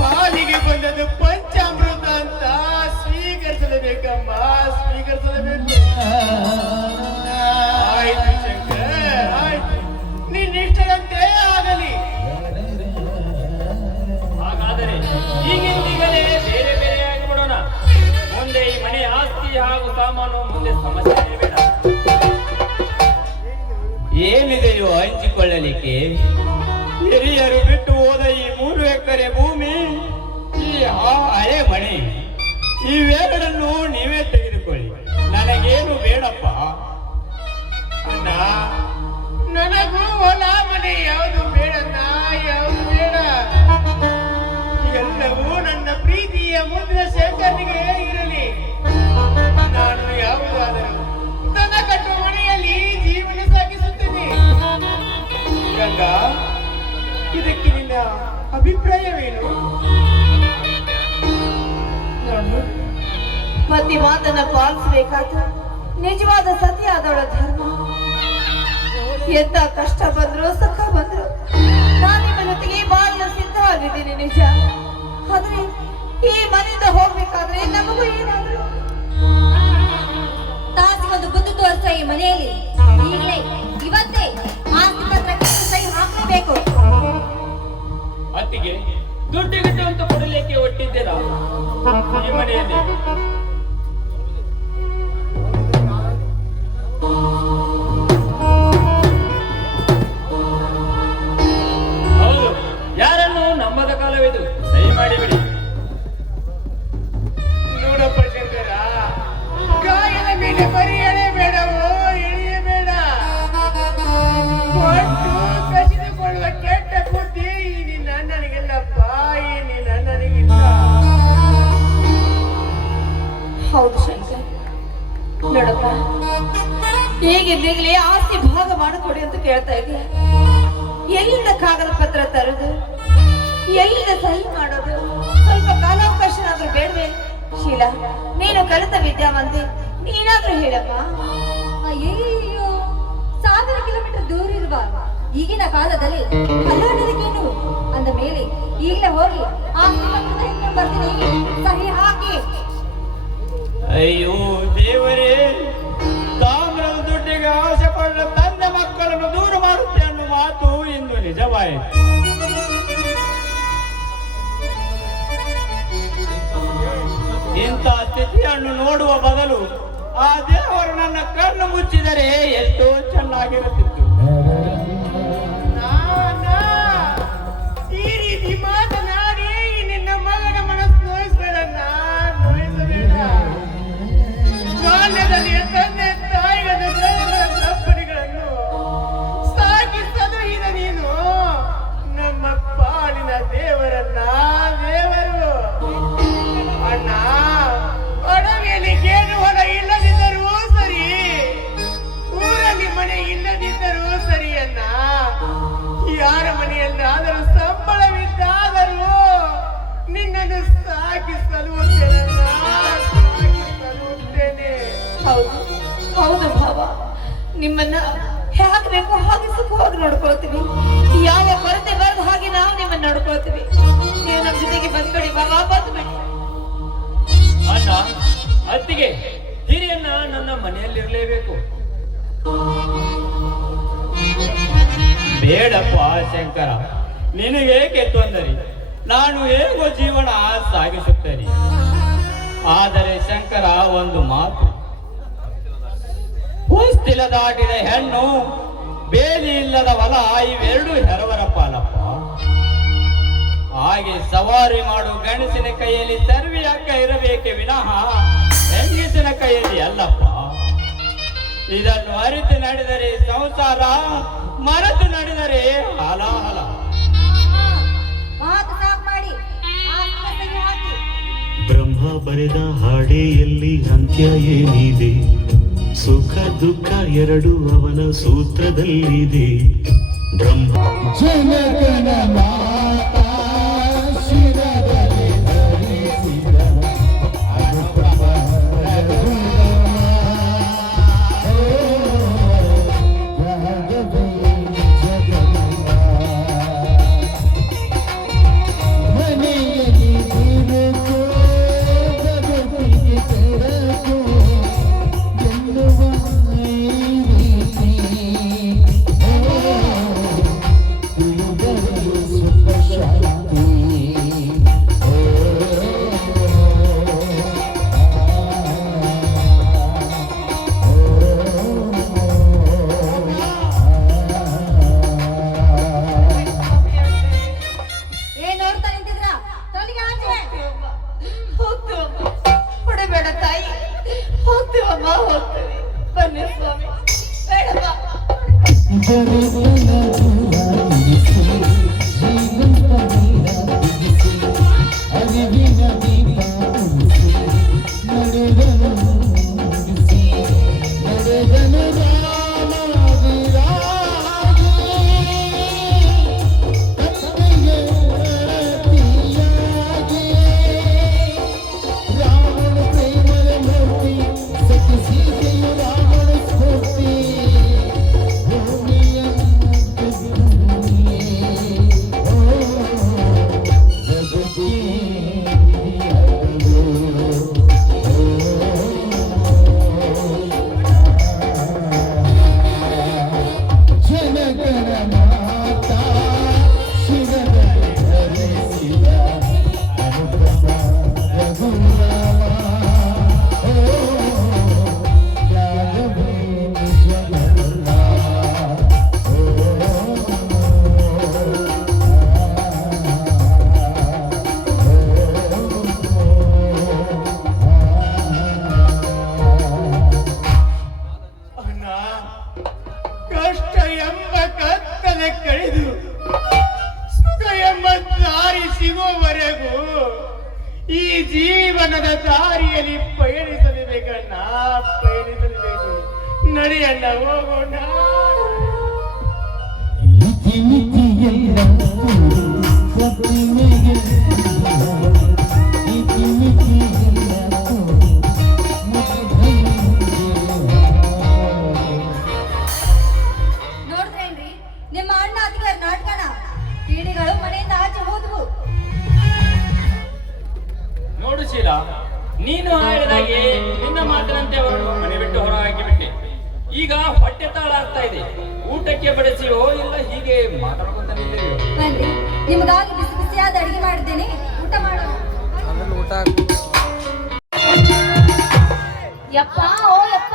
ಪಾಲಿಗೆ ಬಂದದ್ದು ಪಂಚಾಮೃತ ಅಂತ ಸ್ವೀಕರಿಸಲೇಬೇಕಮ್ಮ, ಸ್ವೀಕರಿಸಲೇಬೇಕು. ಆಯ್ತು ಶಂಕರ್, ಆಯ್ತು, ನಿನ್ನಿಷ್ಟದಂತೆ ಆಗಲಿ. ಹಾಗಾದರೆ ಈಗಿಂದೀಗಲೇ ಬೇರೆ ಬೇರೆ ಆಗಿ ಬಿಡೋಣ. ಮುಂದೆ ಈ ಮನೆ ಆಸ್ತಿ ಹಾಗೂ ಸಾಮಾನು ಮುಂದೆ ಸಮಸ್ಯೆ ಬೇಡ. ಏನಿದೆಯೋ ಹಂಚಿಕೊಳ್ಳಲಿಕ್ಕೆ? ಹಿರಿಯರು ಬಿಟ್ಟು ಹೋದ ಈ 3 ಎಕರೆ ಭೂಮಿ, ಈ ಹಳೆ ಮನೆ, ಇವೆರಡನ್ನು ನೀವೇ ತೆಗೆದುಕೊಳ್ಳಿ. ನನಗೇನು ಬೇಡಪ್ಪ. ಅಣ್ಣ, ನನಗೂ ಹೊಲ ಮನೆ ಯಾವುದು ಬೇಡಣ್ಣ, ಯಾವುದು ಬೇಡ. ಎಲ್ಲವೂ ನನ್ನ ಪ್ರೀತಿಯ ಮುಂದಿನ ಶೇಖರ್ನಿಗೆ ಇರಲಿ. ನಾನು ಯಾವುದಾದರೂ ನನ್ನ ಕಟ್ಟುವ ಮನೆಯಲ್ಲಿ ಜೀವನ ಸಾಗಿಸುತ್ತೇನೆ. ಗಂಗಾ, ಇದಕ್ಕೆ ನಿನ್ನ ಅಭಿಪ್ರಾಯವೇನು? ನೋಡು, ಪತಿ ಮಾತನ್ನ ಪಾಲಿಸಬೇಕಾದ ನಿಜವಾದ ಸತ್ಯ ಆದವಳ ಧರ್ಮ. ಎಂತ ಕಷ್ಟ ಬಂದ್ರು ಸುಖ ಬಂದ್ರು ನಾನು ನಿಮ್ಮ ಜೊತೆಗೆ ಬಾಳಲು ಸಿದ್ಧವಾಗಿದ್ದೀನಿ, ನಿಜ. ಆದ್ರೆ ಈ ಮನೆಯಿಂದ ಹೋಗ್ಬೇಕಾದ್ರೆ ನಮಗೂ ಏನಾದ್ರು ತಾಸಿಗೊಂದು ಬುದ್ಧಿ ತೋರಿಸೋ ಈ ಮನೆಯಲ್ಲಿ ಈಗಲೇ ಇವತ್ತೇ ಆಸ್ತಿ ಪತ್ರಕ್ಕೆ ಸಹಿ ಹಾಕಲೇಬೇಕು. ಅತ್ತಿಗೆ ದುಡ್ಡಿಗಿಟ್ಟು ಅಂತ ಕೊಡಲಿಕ್ಕೆ ಒಟ್ಟಿದ್ದೀರಾ ಈ ಮನೆಯಲ್ಲಿ? ಹೌದು, ಯಾರನ್ನು ನಂಬದ ಕಾಲವಿದು, ಸಹಿ ಮಾಡಿಬಿಡಿ. ನೋಡಪ್ಪ ಶಂಕರ, ಗಾಯದ ಮೇಲೆ ಬರೀ ಎಳೆಬೇಡವೋ, ಎಳೆಯಬೇಡ. ಕೊಟ್ಟು ಕಸಿದುಕೊಳ್ಳುವ ಕೆಟ್ಟ ಬುದ್ಧಿ ಈ ನಿನ್ನ ಅಣ್ಣನಿಗಿಲ್ಲಪ್ಪ, ಈ ನಿನ್ನ ಅಣ್ಣನಿಗಿಲ್ಲ. ಹೌದು ಶಂಕರ್, ನೋಡಪ್ಪ, ಈಗಿದ್ದೀಗಲೇ ಆಸ್ತಿ ಭಾಗ ಮಾಡಿಕೊಡಿ ಅಂತ ಕೇಳ್ತಾ ಇದೀಯ. ಎಲ್ಲಿಂದ ಕಾಗದ ಪತ್ರ ತರೋದು, ಎಲ್ಲಿಂದ ಸಹಿ ಮಾಡೋದು? ಸ್ವಲ್ಪ ಕಾಲಾವಕಾಶನಾದ್ರೂ ಬೇಡವೇ? ಶೀಲಾ, ನೀನು ಕಲಿತ ವಿದ್ಯಾವಂತೆ, ನೀನಾದ್ರೂ ಹೇಳಮ್ಮ. ಅಯ್ಯಯ್ಯೋ, 1000 ಕಿಲೋಮೀಟರ್ ದೂರ ಇರುವ ಈಗಿನ ಕಾಲದಲ್ಲಿ ಹಲವರಿಗೇನು ಅಂದ ಮೇಲೆ ಈಗಲೇ ಹೋಗಿ ಆಸ್ತಿ ಪತ್ರದ ಹಿಂದೆ ಬರ್ತೀನಿ, ಸಹಿ ಹಾಕಿ. ಅಯ್ಯೋ ದೇವರೇ, ತಾಮ್ರದ ದುಡ್ಡಿಗೆ ಆಸೆ ಪಟ್ಟ ತಂದೆ ಮಕ್ಕಳನ್ನು ದೂರ ಮಾಡುತ್ತೆ ಅನ್ನೋ ಮಾತು ಇಂದು ನಿಜವಾಯಿತು. ಇಂಥ ಸ್ಥಿತಿಯನ್ನು ನೋಡುವ ಬದಲು ಆ ದೇವರು ನನ್ನ ಕಣ್ಣು ಮುಚ್ಚಿದರೆ ಎಷ್ಟೋ ಚೆನ್ನಾಗಿರುತ್ತಿತ್ತು. ಈ ರೀತಿ ಮಾತನಾಡಿ ನಿನ್ನ ಮಗನ ಮನಸ್ಸು ನೋಯಿಸಬೇಡಣ್ಣ, ನೋಯಿಸಬೇಡ. ಬಾಲ್ಯದಲ್ಲಿ ತಂದೆ ತಾಯಿಗಳ ತಪ್ಪಡಿಗಳನ್ನು ಸಾಕಿ ಸಲುಹಿದ ನೀನು ನಮ್ಮ ಪಾಲಿನ ದೇವರನ್ನ, ದೇವರು. ಅಣ್ಣ, ಒಡವೆಯಲ್ಲಿ ಗೇಣು ಹೊಲ ಇಲ್ಲದಿದ್ದರೂ ಸರಿ, ಊರಲ್ಲಿ ಮನೆ ಇಲ್ಲದಿದ್ದರೂ ಸರಿ ಅಣ್ಣ. ಯಾರ ಮನೆಯಲ್ಲಾದರೂ ಸಂಬಳವಿದ್ದಾದರೂ ನಿನ್ನನ್ನು ಸಾಕಿ ಸಲುಹುತ್ತೇನಣ್ಣ, ಸಾಕಿ ಸಲುಹುತ್ತೇನೆ. ಹೌದು ಹೌದು ಭಾವ, ನಿಮ್ಮನ್ನ ಹೇಗೆ ಬೇಕೋ ಹಾಗೆ ಸುಖವಾಗಿ ನೋಡ್ಕೊಳ್ತೀವಿ. ಯಾವ ಕೊರತೆ ಬರದ ಹಾಗೆ ನಾವು ನಿಮ್ಮನ್ನ ನೋಡ್ಕೊಳ್ತೀವಿ. ನೀವು ನಮ್ಮ ಜೊತೆಗೆ ಬಂದ್ಬಿಡಿ ಭಾವ, ಬಂದ್ಬಿಡಿ. ಅಣ್ಣ, ಅತ್ತಿಗೆ, ಹಿರಿಯನ್ನ ನನ್ನ ಮನೆಯಲ್ಲಿರಲೇಬೇಕು. ಬೇಡಪ್ಪ ಶಂಕರ, ನಿನಗೇಕೆ ತೊಂದರೆ? ನಾನು ಹೇಗೋ ಜೀವನ ಸಾಗಿಸುತ್ತೇನೆ. ಆದರೆ ಶಂಕರ, ಒಂದು ಮಾತು, ಹೊಸ್ತಿಲ ದಾಟಿದ ಹೆಣ್ಣು, ಬೇಲಿ ಇಲ್ಲದ ಹೊಲ, ಇವೆರಡು ಹೆರವರ ಪಾಲಪ್ಪ. ಹಾಗೆ ಸವಾರಿ ಮಾಡು ಗಂಡಸಿನ ಕೈಯಲ್ಲಿ ಸರ್ವಿ ಹಗ್ಗ ಇರಬೇಕೆ ವಿನಃ ಹೆಂಗಸಿನ ಕೈಯಲ್ಲಿ ಅಲ್ಲಪ್ಪ. ಇದನ್ನು ಅರಿತು ನಡೆದರೆ ಸಂಸಾರ, ಮರೆತು ನಡೆದರೆ ಹಲಾಹಲ. ಮಾತು ಸಾಕು ಮಾಡಿ ಆಸ್ತಿ ಸಹಿ ಹಾಕಿ. ಬ್ರಹ್ಮ ಬರೆದ ಹಾಡೆಯಲ್ಲಿ ಅಂತ್ಯ ಏನಿದೆ? ಸುಖ ದುಃಖ ಎರಡು ಅವನ ಸೂತ್ರದಲ್ಲಿದೆ. ಬ್ರಹ್ಮ ಜನಗಣ ಮಾತಾ ಶಿರದಲ್ಲಿ ಧರಿಸಿದ ಮನೆಯಲ್ಲಿ ತಿರುಗೋ ಜಗತ್ತಿಗೆ ತೆರಗೋ ಎನ್ನುವ ಏನ್ ನೋಡ್ತಾ ನಿಂತಿದ್ರ? ತೊಲಗಿ ಆಚೆ. ಹೋಗ್ತೀವಮ್ಮ, ಹೊಡೆಬೇಡ ತಾಯಿ, ಹೋಗ್ತೀವಮ್ಮ, ಹೋಗ್ತೀವಿ. ಬನ್ನಿ ಸ್ವಾಮಿ, ಬೇಡಮ್ಮ. ಸಖಿ ಸೀತೆಯು ರಾಮನ ಸ್ಫೂರ್ತಿ ಭೂಮಿಯ ಈ ಜೀವನದ ದಾರಿಯಲ್ಲಿ ಪಯಣಿಸಲೇಬೇಕಣ್ಣ, ಪಯಣಿಸಲೇಬೇಕು. ನಡೆಯಣ್ಣ, ಹೋಗೋಣ. ಮಿತಿ ಮಿತಿಯೆಲ್ಲ ಸತ್ತಿನೆಗೆ ಮಿತಿ ಮಿತಿಯೆಲ್ಲ ನೋಡಿದ್ರೇನ್ರಿ ನಿಮ್ಮ ಅಣ್ಣ ಅತ್ತಿಗೆ ನಾಟಕನ? ಪೀಡಿಗಳು ಮನೆಯಿಂದ ಆಚೆ ಹೋದ್ವು. ನೋಡು ಶೀಲಾ, ನೀನು ಹೇಳಿದಾಗೆ ನಿನ್ನ ಮಾತಿನಂತೆ ಅವರನ್ನು ಮನೆ ಬಿಟ್ಟು ಹೊರ ಹಾಕಿಬಿಟ್ಟೆ. ಈಗ ಹೊಟ್ಟೆ ತಾಳ ಆಗ್ತಾ ಇದೆ. ಊಟಕ್ಕೆ ಬಡಿಸಿಯೋ ಇಲ್ಲ ಹೀಗೆ ಮಾತಾಡ್ಕೊಂತ ನಿಂತಿದೆಯೋ? ಬನ್ರಿ, ನಿಮಗಾಗಿ ಬಿಸಿ ಬಿಸಿಯಾದ ಅಡಿಗೆ ಮಾಡಿದ್ದೇನೆ, ಊಟ ಮಾಡೋಣ. ಯಪ್ಪ ಓ ಯಪ್ಪ,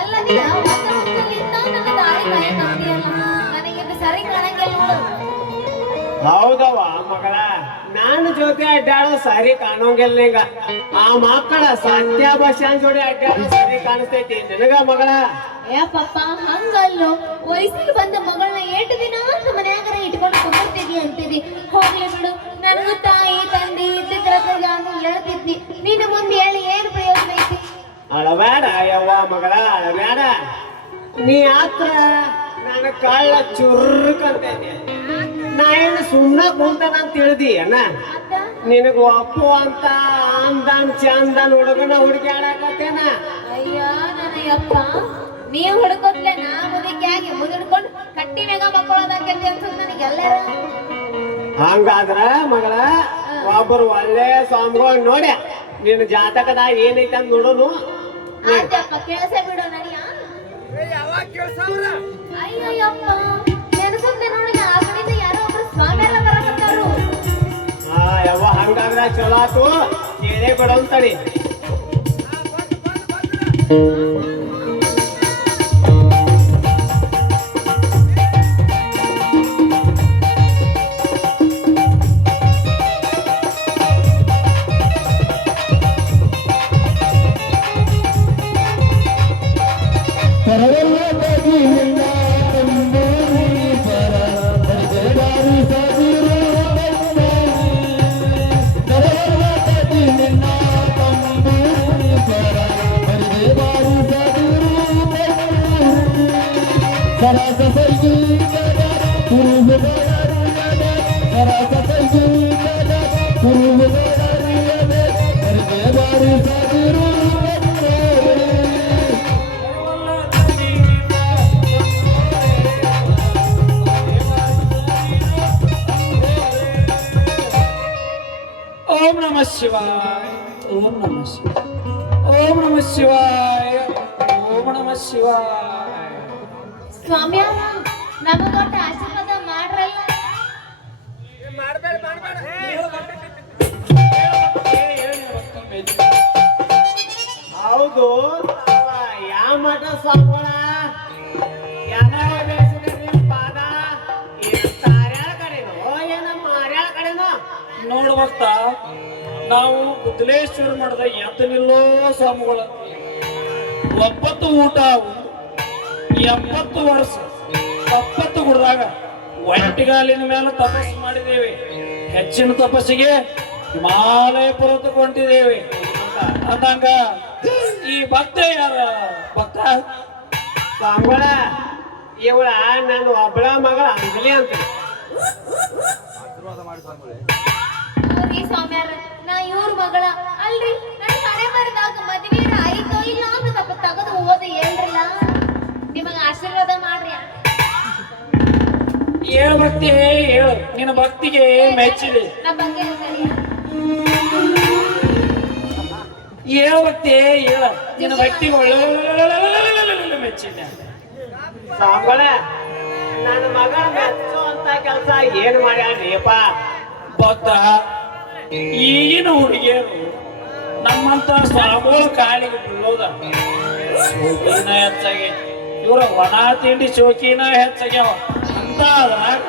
ಎಲ್ಲ ದಿನ ಹೊತ್ತಲಿಂದ ನನ್ನ ದಾರಿ ಮನೆ ಕಾಣಿಯಲ್ಲ, ನನಗೆ ಇದು ಸರಿ ಕಾಣಂಗಿಲ್ಲ ನೋಡು. ಹೌದವ್ವ ಮಗಳ, ನಾನು ಜೊತೆ ಅಡ್ಡಾಡೋ ಸರಿ ಕಾಣೋಂಗಿಲ್ಲ ನಿಂಗ. ಆ ಮಕ್ಕಳ ಸತ್ಯ ಬಸ್ಯಾನ್ ಜೋಡಿ ಅಡ್ಡಾಡೋ ಸರಿ ಕಾಣಿಸ್ತೈತಿ ನಿನಗ ಮಗಳ? ಏ ಪಪ್ಪ, ಹಂಗಲ್ಲೋ, ವಯಸ್ಸಿಗೆ ಬಂದ ಮಗಳನ್ನ 8 ದಿನ ಅಂತ ಮನ್ಯಾಗರ ಇಟ್ಕೊಂಡು ಕುಂದಿರ್ತಿದ್ದಿ ಅಂತೀರಿ. ಹೋಗ್ಲಿ ಬಿಡು, ನನಗೂ ತಾಯಿ ತಂದಿ ಇದ್ದಿದ್ರ ನಾನು ಹೇಳ್ತಿದ್ನಿ. ನೀನು ಮುಂದೆ ಹೇಳಿ ಏನು ಪ್ರಯೋಜನ ಐತಿ? ಅಳಬೇಡ ಯವ್ವ ಮಗಳ, ಅಳಬೇಡ. ನೀ ಆತ್ರ ನನ್ನ ಕಳ್ಳ ಚುರ್ಕಂತೈತಿ. ನಾ ಏನು ಸುಮ್ಮನೆ ಕುಂತಾನಂತ ತಿಳಿದಿ ಅಣ್ಣ? ನಿನಗ ಒಪ್ಪು ಅಂತ ಅಂದನ್ ಚಂದನ್ ಹುಡುಗನ ಹುಡುಕ್ಯಾಡಕತ್ತೇನ? ಅಯ್ಯ ನನ್ನ ಯಪ್ಪ, ನೀವು ಹುಡುಕೋದ್ಲೆ ನಾ ಮುದುಕಿಯಾಗಿ ಮುದುಡ್ಕೊಂಡು ಕಟ್ಟಿ ಮ್ಯಾಗ ಮಕ್ಕಳೋದಾಕೈತಿ ಅನ್ಸದ್ ನನಗೆಲ್ಲರ. ಹಂಗಾದ್ರ ಮಗಳ, ಒಬ್ಬರು ಒಳ್ಳೆ ಸ್ವಾಮಿಗಳು ನೋಡಿ ನಿನ್ನ ಜಾತಕದಾಗ ಏನೈತೆ ಅಂತ ನೋಡೋನು. ಆಯ್ತಪ್ಪ, ಕೆಲಸ ಬಿಡು ನಡಿಯ. ಅಯ್ಯಯ್ಯಪ್ಪ, ನೆನಸುತ್ತೆ ನೋಡಿ, ಆ ಕಡೆಯಿಂದ ಯಾರೋ ಒಬ್ರು ಸ್ವಾಮಿ ಎಲ್ಲ ಬರಕತ್ತಾರು. ಯವ್ವ ಹಂಗಾದ್ರ ಚಲೋ ಆತು, ಕೇಳೇ ಬಿಡೋಂತಡಿ. ಓಂ ನಮಃ ಶಿವಾಯ, ಓಂ ನಮಃ ಶಿವಾಯ, ಓಂ ನಮಃ ಶಿವಾಯ, ಓಂ ನಮಃ ಶಿವಾಯ. ಸ್ವಾಮಿಯ ನಮಗೊಟ್ಟ ಆಶೀರ್ವಾದ ಮಾಡ್ರಲ್ಲ. ಹೌದು, ಯಾವ ಮಠ ಸ್ವಾಮಿಗಳ ಪಾದ ತಾರ್ಯಾಳ ಕಡೆನೋ ಏನ ಮಾರ್ಯಾಳ ಕಡೆನೋ? ನೋಡು ಭಕ್ತ, ನಾವು ಗುದ್ದಲೇಶ್ವರ ಮಠದ ಎತ್ತನಿಲ್ಲೋ ಸ್ವಾಮಿಗಳ 9 ಊಟ 70 ವರ್ಷ 70 ಗುಡ್ದಾಗ ಒಂಟಿಗಾಲಿನ ಮೇಲೆ ತಪಸ್ಸು ಮಾಡಿದ್ದೇವೆ. ಹೆಚ್ಚಿನ ತಪಸ್ಸಿಗೆ ಹಿಮಾಲಯ ಪರ್ವತ ಕೊಂಡಿದ್ದೇವೆ. ಅಂದಂಗ ಈ ಭಕ್ತ ಯಾರ ಭಕ್ತ? ಸ್ವಾಮಿಗಳ, ಇವಳ ನನ್ನ ಒಬ್ಬಳ ಮಗಳ ಅಂಜಲಿ ಅಂತ. ಹೌದ್ರಿ ಸ್ವಾಮಿಯಾರ, ನಾ ಇವ್ರ ಮಗಳ ಅಲ್ರಿ. ನನ್ನ ಹಣೆ ಬರದಾಗ ಮದ್ವೆ ಆಯ್ತೋ ಇಲ್ಲ ಅಂತ ತಪ್ಪ ತಗದು ಓದ ಹೇಳ್ರಲ್ಲ. ನಿಮಗ ಆಶೀರ್ವಾದ ಮಾಡ್ರಿ. ಹೇಳು ಭಕ್ತಿ, ಹೇಳು. ನಿನ್ನ ಭಕ್ತಿಗೆ ಮೆಚ್ಚಿದೆ. ನಮ್ಮ ಬಗ್ಗೆ ಹೇಳು ಭಕ್ತಿ, ಹೇಳ. ನಿನ್ನ ಭಕ್ತಿಗೆ ಒಳ್ಳೆ ಮೆಚ್ಚಿದೆ. ಸ್ವಾಮಿಗಳ, ನನ್ನ ಮಗಳ ಮೆಚ್ಚೋ ಅಂತ ಕೆಲಸ ಏನು ಮಾಡ್ಯಾಳ್ರಿಯಪ್ಪ? ಭಕ್ತ, ಈಗಿನ ಹುಡುಗಿಯರು ನಮ್ಮಂತ ಸ್ವಾಮಿಗಳ ಕಾಲಿಗೆ ಬೀಳೋದ ಶೋಕಿನ ಹೆಚ್ಚಾಗಿ, ಇವರ ಒಣ ತಿಂಡಿ ಶೋಕಿನ ಹೆಚ್ಚಾಗ್ಯಾವ ಅಂತ. ಅದ್ರಾಗ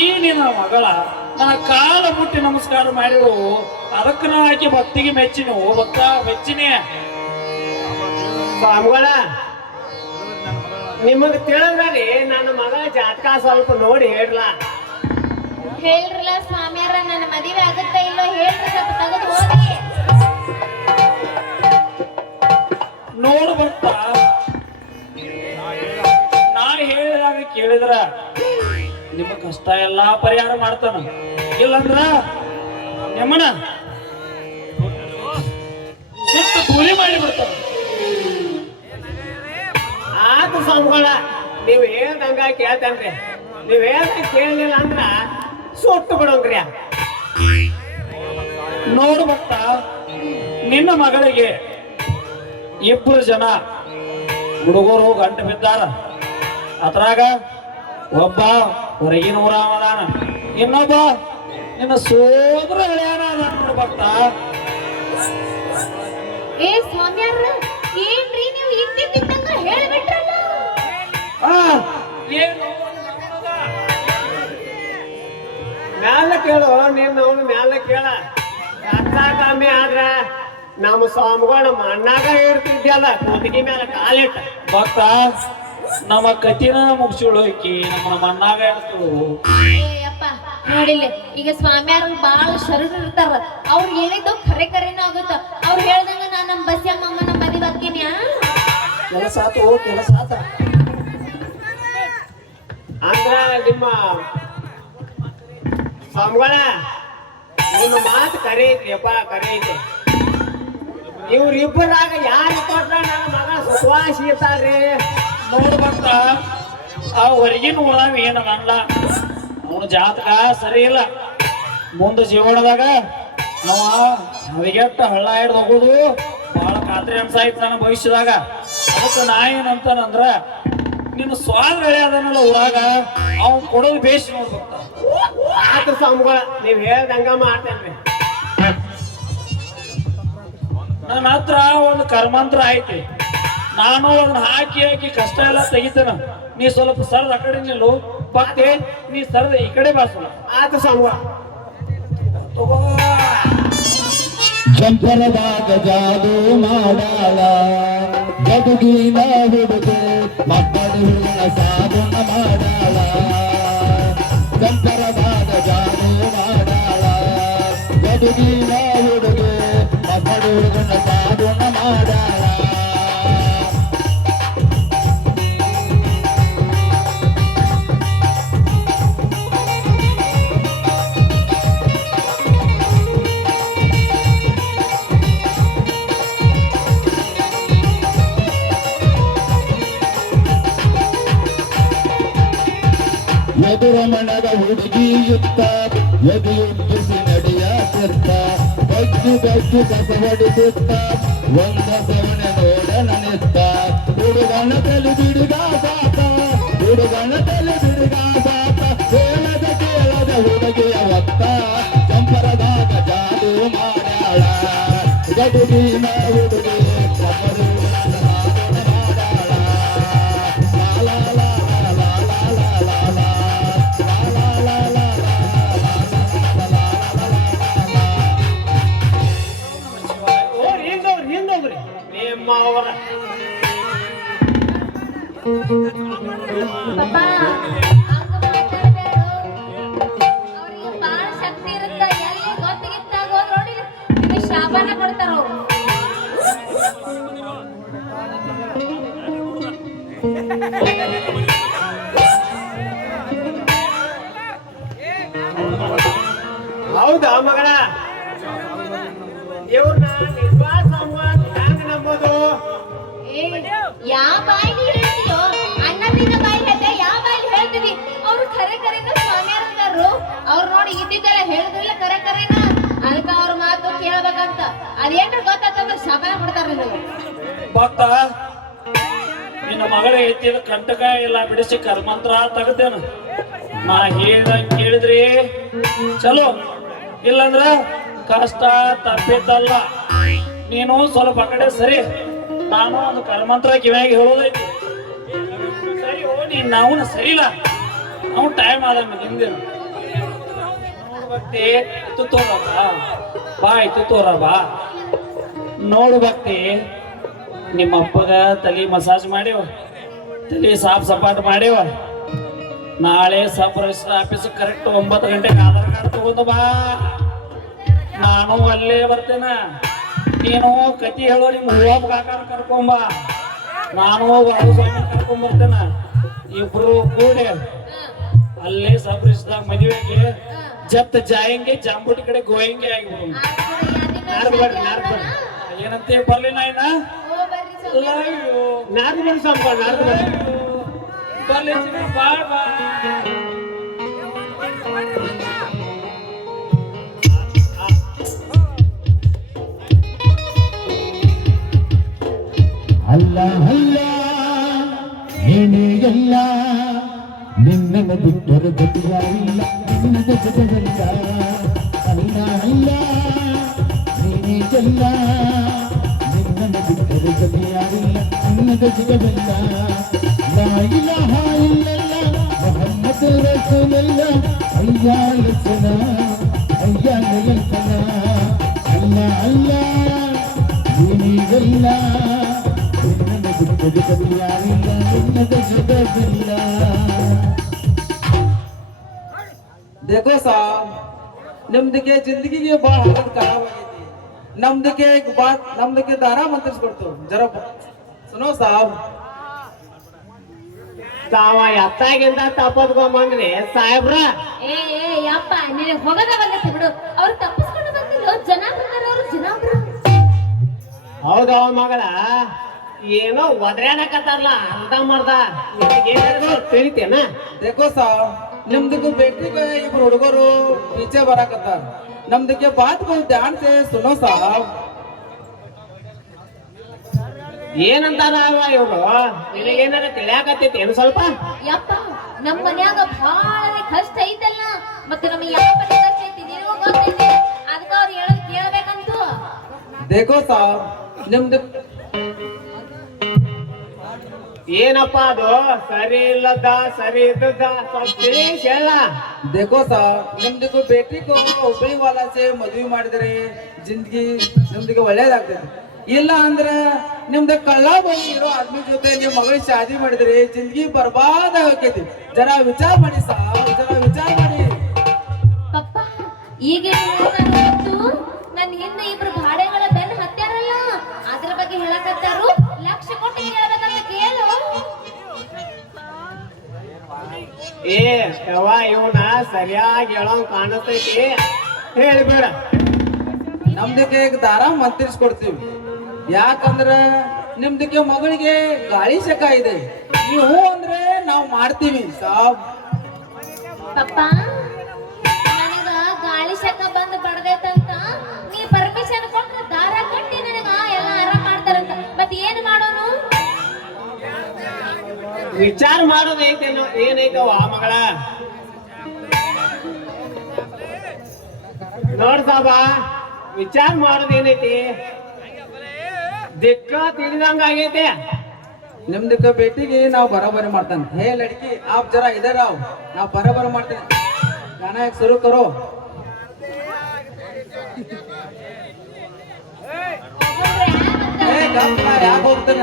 ಈ ನಿನ್ನ ಮಗಳ ನನ್ನ ಕಾಲ ಮುಟ್ಟಿ ನಮಸ್ಕಾರ ಮಾಡಿರು. ಅದಕ್ಕೆ ನಾ ಆಕೆ ಭಕ್ತಿಗೆ ಮೆಚ್ಚಿನ. ಭಕ್ತ ಮೆಚ್ಚಿನಿ. ಸ್ವಾಮಿಗಳ, ನಿಮಗ್ ತಿಳಿದ್ರಿ ನನ್ನ ಮಗಳ ಜಾತಕ ಸ್ವಲ್ಪ ನೋಡಿ ಹೇಳ್ರಲ್ಲ. ಹೇಳ್ರಲ್ಲ ಸ್ವಾಮಿಯಾರ, ನನ್ನ ಮದುವೆ ಆಗುತ್ತಾ ಇಲ್ಲೋ ಹೇಳ್ರಿ, ಸ್ವಲ್ಪ ತಗದು ನಿಮ್ಮ ಕಷ್ಟ ಎಲ್ಲಾ ಪರಿಹಾರ ಮಾಡ್ತಾನ. ಇಲ್ಲಂದ್ರ ನಿಮ್ಮನ ಸಿಟ್ಟು ಕೂಲಿ ಮಾಡಿ ಬಿಡ್ತಾನ. ಆತು ಸ್ವಾಮಿಗಳ, ನೀವ್ ಹೇಳ್ದಂಗ ಕೇಳ್ತೇನ್ರಿ. ನೀವ್ ಹೇಳ್ದಂಗ ಕೇಳಲಿಲ್ಲ ಅಂದ್ರ ಸುಟ್ಟು ಬಿಡೋಂಗ್ರಿ. ನೋಡು ಭಕ್ತ, ನಿನ್ನ ಮಗಳಿಗೆ 2 ಜನ ಹುಡುಗರು ಗಂಟು ಬಿದ್ದಾರ. ಅದ್ರಾಗ ಒಬ್ಬ ಹೊರಗಿನ ಊರಾಮದಾನ, ಇನ್ನೊಬ್ಬ ನಿನ್ನ ಸೋದರ ಹಳೆಯನ ಅದಾನ ನೋಡು ಭಕ್ತ. ಏ ಸ್ವಾಮ್ಯಾರ, ಏನ್ರಿ ನೀವು ಇದ್ದಿದ್ದಂಗ ಹೇಳ್ಬಿಟ್ರಲ್ಲ? ಏನು ಮ್ಯಾಲ ಕೇಳು, ನೀನ್ ಅವನು ಮ್ಯಾಲ ಕೇಳ. ರಕ್ತ ಕಮ್ಮಿ ಆದ್ರ ನಮ್ಮ ಸ್ವಾಮಿಗಳು ನಮ್ಮ ಅಣ್ಣಾಗ ಇರ್ತಿದ್ಯಲ್ಲ, ಕೂತಿಗೆ ಮ್ಯಾಲ ಕಾಲಿಟ್ಟ. ಭಕ್ತ, ನಮ್ಮ ಕತಿನ ಮುಗಿಸಿಳು ಈಕಿ, ನಮ್ಮ ಮಣ್ಣಾಗ ಇರ್ತಳು. ಅಪ್ಪ ನೋಡಿಲ್ಲ, ಈಗ ಸ್ವಾಮ್ಯಾರು ಬಾಳ ಶರಣರು ಇರ್ತಾರ. ಅವ್ರು ಹೇಳಿದ್ದು ಖರೆ ಖರೇನ ಆಗುತ್ತ. ಅವ್ರು ಹೇಳ್ದಂಗ ನಾನ್ ನಮ್ಮ ಬಸ್ಯಮ್ಮನ ಮದುವೆ ಹಾಕಿನಿ. ಕೆಲಸ ಆತು, ಕೆಲಸ ಆತ. ಅಂದ್ರ ನಿಮ್ಮ ಸ್ವಾಮಿಗಳ ನಿಮ್ಮ ಮಾತು ಕರೆ ಐತ್ರಿ ಅಪ್ಪ, ಕರೆ ಐತಿ. ಇವ್ರಿಬ್ಬರಾಗ ಯಾರು ಕೊಟ್ರ ನನ್ನ ಮಗ ಸುಖವಾಸಿ ಇರ್ತಾರ್ರಿ. ನೋಡು ಭಕ್ತ, ಆ ಹೊರಗಿನ ಊರಾಗ ಏನದ ಅಲ್ಲ, ಅವನ ಜಾತಕ ಸರಿ ಇಲ್ಲ. ಮುಂದೆ ಜೀವನದಾಗ ನಾವ ಹವಿಗೆಟ್ಟ ಹಳ್ಳ ಹಿಡ್ದು ಹೋಗೋದು ಬಹಳ ಖಾತ್ರಿ ಅನ್ಸಾಯ್ತು ನನ್ನ ಭವಿಷ್ಯದಾಗ. ಅದಕ್ಕೆ ನಾ ಏನಂತಾನಂದ್ರ, ನಿನ್ನ ಸ್ವಾದ ಅದನ್ನಲ್ಲ ಊರಾಗ ಅವ್ನು ಕೊಡೋದು ಬೇಸ್ ನೋಡ್ಬೇಕ. ಆತು ಸ್ವಾಮಿಗಳ, ನೀವ್ ಹೇಳ್ದಂಗ ಮಾಡ್ತೇನ್ರಿ. ನನ್ನ ಹತ್ರ ಒಂದು ಕರ್ಮಂತ್ರ ಐತಿ, ನಾನು ಅದನ್ನ ಹಾಕಿ ಹಾಕಿ ಕಷ್ಟ ಎಲ್ಲ ತೆಗಿತೇನ. ನೀ ಸ್ವಲ್ಪ ಸರದ ಆ ಕಡೆ ನಿಲ್ಲು ಭಕ್ತಿ, ನೀ ಸರದ ಈ ಕಡೆ ಬಾಸು. ಆತು ಸ್ವಾಮಿಗಳ. ಚಂಪರದಾಗ ಜಾದು ಮಾಡಾಳ ಗದುಗಿನ ಹುಡುಗೆ ಮಕ್ಕಳು ಹುಡುಗನ ಸಾಧನ ಮಾಡಾಳ. ಚಂಪರದಾಗ ಜಾದು ಮಾಡಾಳ ಗದುಗಿನ ಹುಡುಗೆ ಮಕ್ಕಳು ಹುಡುಗನ ಸಾಧನ ಮಾಡಾಳ. ಎದುರ ಮನದ ಹುಡುಗಿಯುತ್ತ ಎದೆಯುದ್ದಿಸಿ ನಡೆಯತಿರ್ತ ಬಗ್ಗಿ ಬಗ್ಗಿ ಕಸ ಹೊಡಿಸುತ್ತ ಒಂದ ಸವಣೆ ನೋಡನ ನಿತ್ತ. ಹುಡುಗನ ತಲೆ ಬಿಡುಗಾಸಾತ, ಹುಡುಗನ ತಲೆ ಬಿಡುಗಾಸಾತ, ಕೇಳದ ಕೇಳದ ಹುಡುಗಿಯ ಒತ್ತ. ಚಂಪರದಾಗ ಜಾದು ಮಾಡ್ಯಾಳ ಗದುಗಿನ ಹುಡುಗಿ ಮಕ್ಕಳು ಹಿಂದೋಗ್ರಿ ನಿಮ್ಮ ಅವರ ಪಪ್ಪ, ಹಂಗ ಮಾತಾಡ್ಬೇಡ. ಅವ್ರಿಗೆ ಬಾಳ ಶಕ್ತಿ ಇರುತ್ತ. ಎಲ್ಲಿ ಗೊತ್ತಿಗಿತ್ತಾಗ ಹೋದ್ ನೋಡಿ ನಿಮಗೆ ಶಾಪಾನ ಕೊಡ್ತಾರ ಅವ್ರು. ಹೌದಾ ಮಗಳ? ಇವ್ರನ್ನ ನಿಜವಾದ ಸ್ವಾಮಿಗಳ ಹ್ಯಾಂಗ ನಂಬೋದು? ಯಾವ ಬಾಯಿಲಿ ಹೇಳ್ತೀಯೋ? ಅಣ್ಣನಿಂದ ಬಾಯಿ ಹೇಳ್ದೆ, ಯಾವ ಬಾಯಿಲಿ ಹೇಳ್ತೀವಿ? ಅವ್ರು ಖರೆ ಖರೇನ ಸ್ವಾಮಿಯಾರು. ಅವ್ರು ನೋಡಿ ಇದ್ದಿದ್ದೆಲ್ಲ ಹೇಳಿದ್ರಿಲ್ಲ ಖರೆ ಖರೇನ. ಅದಕ್ಕ ಅವ್ರ ಮಾತು ಕೇಳ್ಬೇಕಂತ. ಅದೇನ್ರ ಗೊತ್ತಾತಂದ್ರೆ ಶಾಪನ ಕೊಡ್ತಾರ ನಿಮಗೆ. ಭಕ್ತ, ನಿನ್ನ ಮಗಳ ಎತ್ತಿದ ಕಂಟಕ ಎಲ್ಲ ಬಿಡಿಸಿ ಕರ್ಮಂತ್ರ ತೆಗೆದೇನು. ನಾ ಹೇಳ್ದಂಗ್ ಕೇಳಿದ್ರಿ ಚಲೋ, ಇಲ್ಲಂದ್ರ ಕಷ್ಟ ತಪ್ಪಿದ್ದಲ್ಲ. ನೀನು ಸ್ವಲ್ಪ ಆ ಕಡೆ ಸರಿ, ನಾನು ಒಂದು ಕರ್ಮಂತ್ರ ಕಿವ್ಯಾಗಿ ಹೇಳೋದೈತಿ. ಸರಿ ಓ, ನೀನ್ ನಾವು ಸರಿ ಇಲ್ಲ, ನಾವು ಟೈಮ್ ಆದಂಗ ಹಿಂದೇನು ಭಕ್ತಿ ತುತ್ತೋರ ಬಾ, ತುತ್ತೋರ ಬಾ. ನೋಡು ಭಕ್ತಿ, ನಿಮ್ಮ ಅಪ್ಪಗ ತಲೆ ಮಸಾಜ್ ಮಾಡ್ಯವ, ತಲೆ ಸಾಫ್ ಸಪಾಟ್ ಮಾಡ್ಯವ. ನಾಳೆ ಸಬ್ ರಿಜಿಸ್ಟರ್ ಆಫೀಸ್ ಕರೆಕ್ಟ್ 9 ಗಂಟೆಗೆ ಆಧಾರ್ ಕಾರ್ಡ್ ತಗೊಂಡು ಬಾ. ನಾನು ಅಲ್ಲೇ ಬರ್ತೇನೆ. ನೀನು ಕತಿ ಹೇಳೋ ನಿಮ್ಮ ಹೂವ ಕಾಕಾರ ಕರ್ಕೊಂಬ, ನಾನು ವಾರು ಸ್ವಾಮಿ ಕರ್ಕೊಂಡ್ ಬರ್ತೇನೆ. ಇಬ್ರು ಕೂಡಿ ಅಲ್ಲೇ ಸಬ್ರಿಸ್ದಾಗ ಮದುವೆಗೆ ಜತ್ ಜಾಯಂಗೆ ಜಾಂಬುಟಿ ಕಡೆ ಗೋಯಂಗೆ ಆಗಿಬಿಡು. ನಾರ್ದು ಬರ್ರಿ ನಾರ್ದು ಬರ್ರಿ ಏನಂತ ಬರ್ಲಿ ನಾಯನ ನಾರ್ದು ಬರ್ರಿ ಸ್ವಲ್ಪ ನಾರ್ದು ಬರ್ರಿ. ಬರ್ಲಿ ಬಾಯ್ ಬಾಯ್. ಅಲ್ಲ ಅಲ್ಲ ಏನೇಯಲ್ಲ ನಿನ್ನನ್ನು ಬಿಟ್ಟರೆ ಗತಿಯಾಗಿಲ್ಲ ನಿನ್ನ ಜಗದಲ್ಲ. ಅಲ್ಲ ಅಲ್ಲ ನೀನೇ ಜಲ್ಲ ನಿನ್ನನ್ನು ಬಿಟ್ಟರೆ ಗತಿಯಾಗಿಲ್ಲ ನಿನ್ನ ಜಗದಲ್ಲ. ಲಾ ಇಲಾಹ ಇಲ್ಲಲ್ಲ ಮೊಹಮ್ಮದ್ ರಸೂಲಲ್ಲ ಅಯ್ಯ ಲಸನ ಅಯ್ಯ ಲಸನ. ಅಲ್ಲ ಅಲ್ಲ ನೀನೇ ಜಲ್ಲ देखो साहब ನಮ್ದಕ್ಕೆ ಜಿಂದಗಿಗೆ ಬಹಳ ಹಾಲತ್ ಖರಾಬ್ ಆಗೈತಿ. ನಮ್ದಕ್ಕೆ ದಾರ ಮಂತ್ರಿಸ್ಕೊಡ್ತು ಜರ ಸುನೋ ಸಾಹಬ್. ತಾವ ಎತ್ತಾಗಿಂದ ತಪ್ಪದ್ಕೊಂಬಂದ್ರಿ ಸಾಹೇಬ್ರ. ಏ ಯಪ್ಪ ನಿನಗೆ ಹೋಗದ ಬಂದೈತಿ ಬಿಡು. ಅವ್ರು ತಪ್ಪಿಸ್ಕೊಂಡು ಬಂದಿಲ್ಲ, ಜನ ಬಂದಾರ, ಅವ್ರು ಜನ ಬಿಡು. ಹೌದವ ಮಗಳ ಏನೋ ಒದ್ರ್ಯಾನಕತ್ತಾರಲ್ಲ ಅರ್ಧ ಮರ್ದ ತಿಳಿತೇನ. देखो साहब ನಮ್ದಕ್ಕೆ ಬೇಟ್ರಿಗೆ ಇಬ್ರು ಹುಡುಗರು ಪೀಚೆ ಬರಾಕತ್ತಾರ. ನಮ್ದಕ್ಕೆ ಬಾತ್ಗಳು ಧ್ಯಾನ ಸೆ ಸುನೋ ಸಾಹಬ್. ಏನಂತಾರ ಇವ್ರು? ನಿನಗೇನಾರ ತಿಳಿಯಾಕತ್ತೈತಿ ಏನು ಸ್ವಲ್ಪ? ಯಪ್ಪ ನಮ್ಮ ಮನ್ಯಾಗ ಬಹಳ ಕಷ್ಟ ಐತಲ್ಲ, ಮತ್ತೆ ನಮಗೆ ಯಾವ ಕಷ್ಟ ಐತಿ ನಿನಗೂ ಗೊತ್ತೈತಿ. ಅದಕ್ಕ ಅವ್ರು ಹೇಳೋದು ಕೇಳಬೇಕಂತೂ. देखो साहब ನಮ್ದು ಏನಪ್ಪ ಅದು ಸರಿ ಇಲ್ಲದ ಸರಿ ಇದ್ದದ ಸ್ವಲ್ಪ ತಿಳಿಸ್ ಹೇಳ. देखो साहब ನಮ್ದಕ್ಕೆ ಬೇಟ್ರಿಗೂ ಹುಬ್ಬಳ್ಳಿ ವಾಲ ಸೆ ಮದ್ವಿ ಮಾಡಿದ್ರೆ ಜಿಂದಗಿ ನಮ್ದಿಗೆ ಒಳ್ಳೇದಾಗ್ತೈತಿ. ಇಲ್ಲ ಅಂದ್ರ ನಿಮ್ದ ಕಳ್ಳ ಬಂದು ಇರೋ ಆದ್ಮಿ ಜೊತೆ ನಿಮ್ ಮಗಳ ಶಾದಿ ಮಾಡಿದ್ರೆ ಜಿಂದಗಿ ಬರ್ಬಾದ ಹೋಗ್ತೈತಿ. ಜರ ವಿಚಾರ ಮಾಡಿ ಸಾಹಬ್, ಜರ ವಿಚಾರ ಮಾಡಿ. ಪಪ್ಪ ಈಗ ನನ್ನ ಹಿಂದೆ ಇಬ್ರು ಭಾಡೆಗಳ ಬೆನ್ನ ಹತ್ಯಾರಲ್ಲ, ಅದ್ರ ಬಗ್ಗೆ ಹೇಳಕತ್ತಾರು. ಲಕ್ಷ ಕೊಟ್ಟು ಕೇಳಬೇಕಂತ ಕೇಳು. ಏ ಯವ್ವ ಇವನ ಸರಿಯಾಗಿ ಹೇಳೋಂಗ್ ಕಾಣಿಸ್ತೈತಿ, ಹೇಳಿಬೇಡ. ನಮ್ದಕ್ಕೆ ದಾರ ಮಂತ್ರಿಸ್ಕೊಡ್ತೀವಿ. ಯಾಕಂದ್ರ ನಿಮ್ದಕ್ಕೆ ಮಗಳಿಗೆ ಗಾಳಿ ಶಕ ಇದೆ. ನೀವು ಅಂದ್ರೆ ನಾವು ಮಾಡ್ತೀವಿ ಸಾಬ್. ಪಪ್ಪ ನನಗ ಗಾಳಿ ಶಕ ಬಂದು ಬಡದೈತಂತ ನೀ ಪರ್ಮಿಷನ್ ಕೊಟ್ರೆ ದಾರ ಕಟ್ಟಿ ನನಗ ಎಲ್ಲ ಆರಾಮ್ ಮಾಡ್ತಾರಂತ. ಮತ್ತೆ ಏನ್ ಮಾಡೋನು? ವಿಚಾರ ಮಾಡೋದು ಐತೇನೋ ಏನೈತವ ಮಗಳ. ನೋಡ್ ಸಾಬ, ವಿಚಾರ ಮಾಡೋದು ಏನೈತಿ ದಿಕ್ಕ ತಿಳಿದಂಗ ಆಗೈತೆ. ನಿಮ್ದಕ್ಕೆ ಬೇಟಿಗೆ ನಾವು ಬರೋಬರಿ ಮಾಡ್ತಾನೆ. ಹೇ ಲಡ್ಕಿ ಆಪ್ ಜರಾ ಇಧರ್ आओ, ನಾವು ಬರೋಬರಿ ಮಾಡ್ತೇನೆ. गाना एक शुरू करो. ಯಾಕೆ ಹೋಗ್ತಾನ?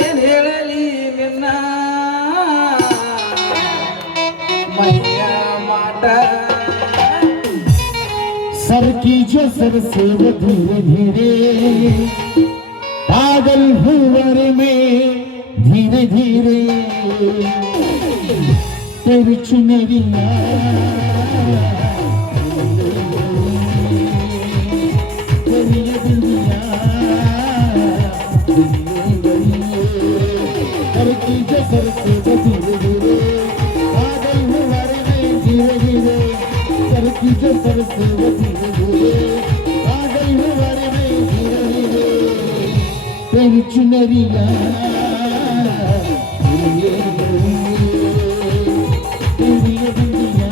ಏನ್ ಹೇಳಲಿ ನಿನ್ನ ಮೈಯ ಮಾಟ. सर की जो सर से वो धीरे धीरे पागल भंवर में धीरे धीरे तेरी चुनरिया तेरी ये दुनिया सर की जो सर से वो धीरे धीरे पागल भंवर में धीरे धीरे सर की जो सर से वो धीरे धीरे पागल भंवर में धीरे धीरे तेरी चुनरिया तेरी ये दुनिया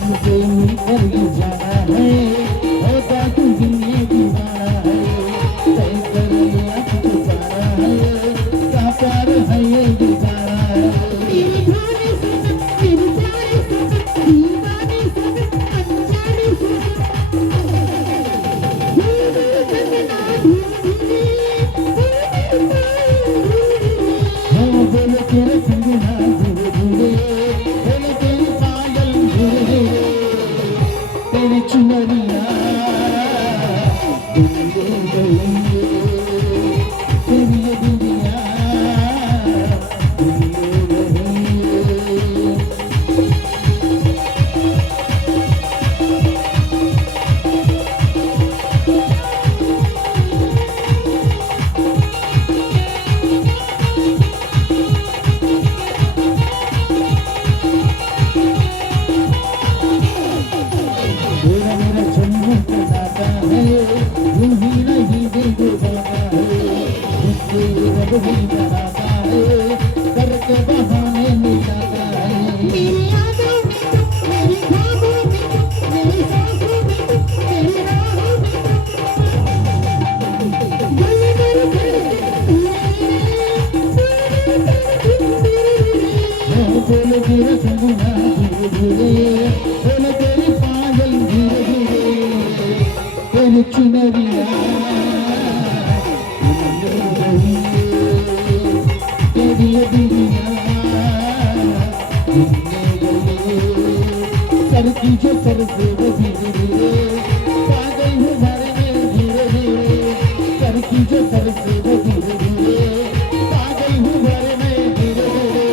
तुमसे मिलकर ही जाना है होता तू दिल ये दीवाना है तय कर लिया तू जाना है रब भी बनाता है, करके बहाने मिटाता है। मेरी यादों में तुम, मेरी ख्वाबों में तुम, मेरी सांसों में तुम, मेरी राहों में तुम। गली गली बोल गिर सगुना धीरे धीरे, बोल तेरी पागल धीरे धीरे, तेरी चुनरिया तेरी दुनिया सर की जो सर से वो धीरे धीरे, पागल हूँ घर में धीरे धीरे, सर की जो सर से वो धीरे धीरे, पागल हूँ घर में धीरे धीरे,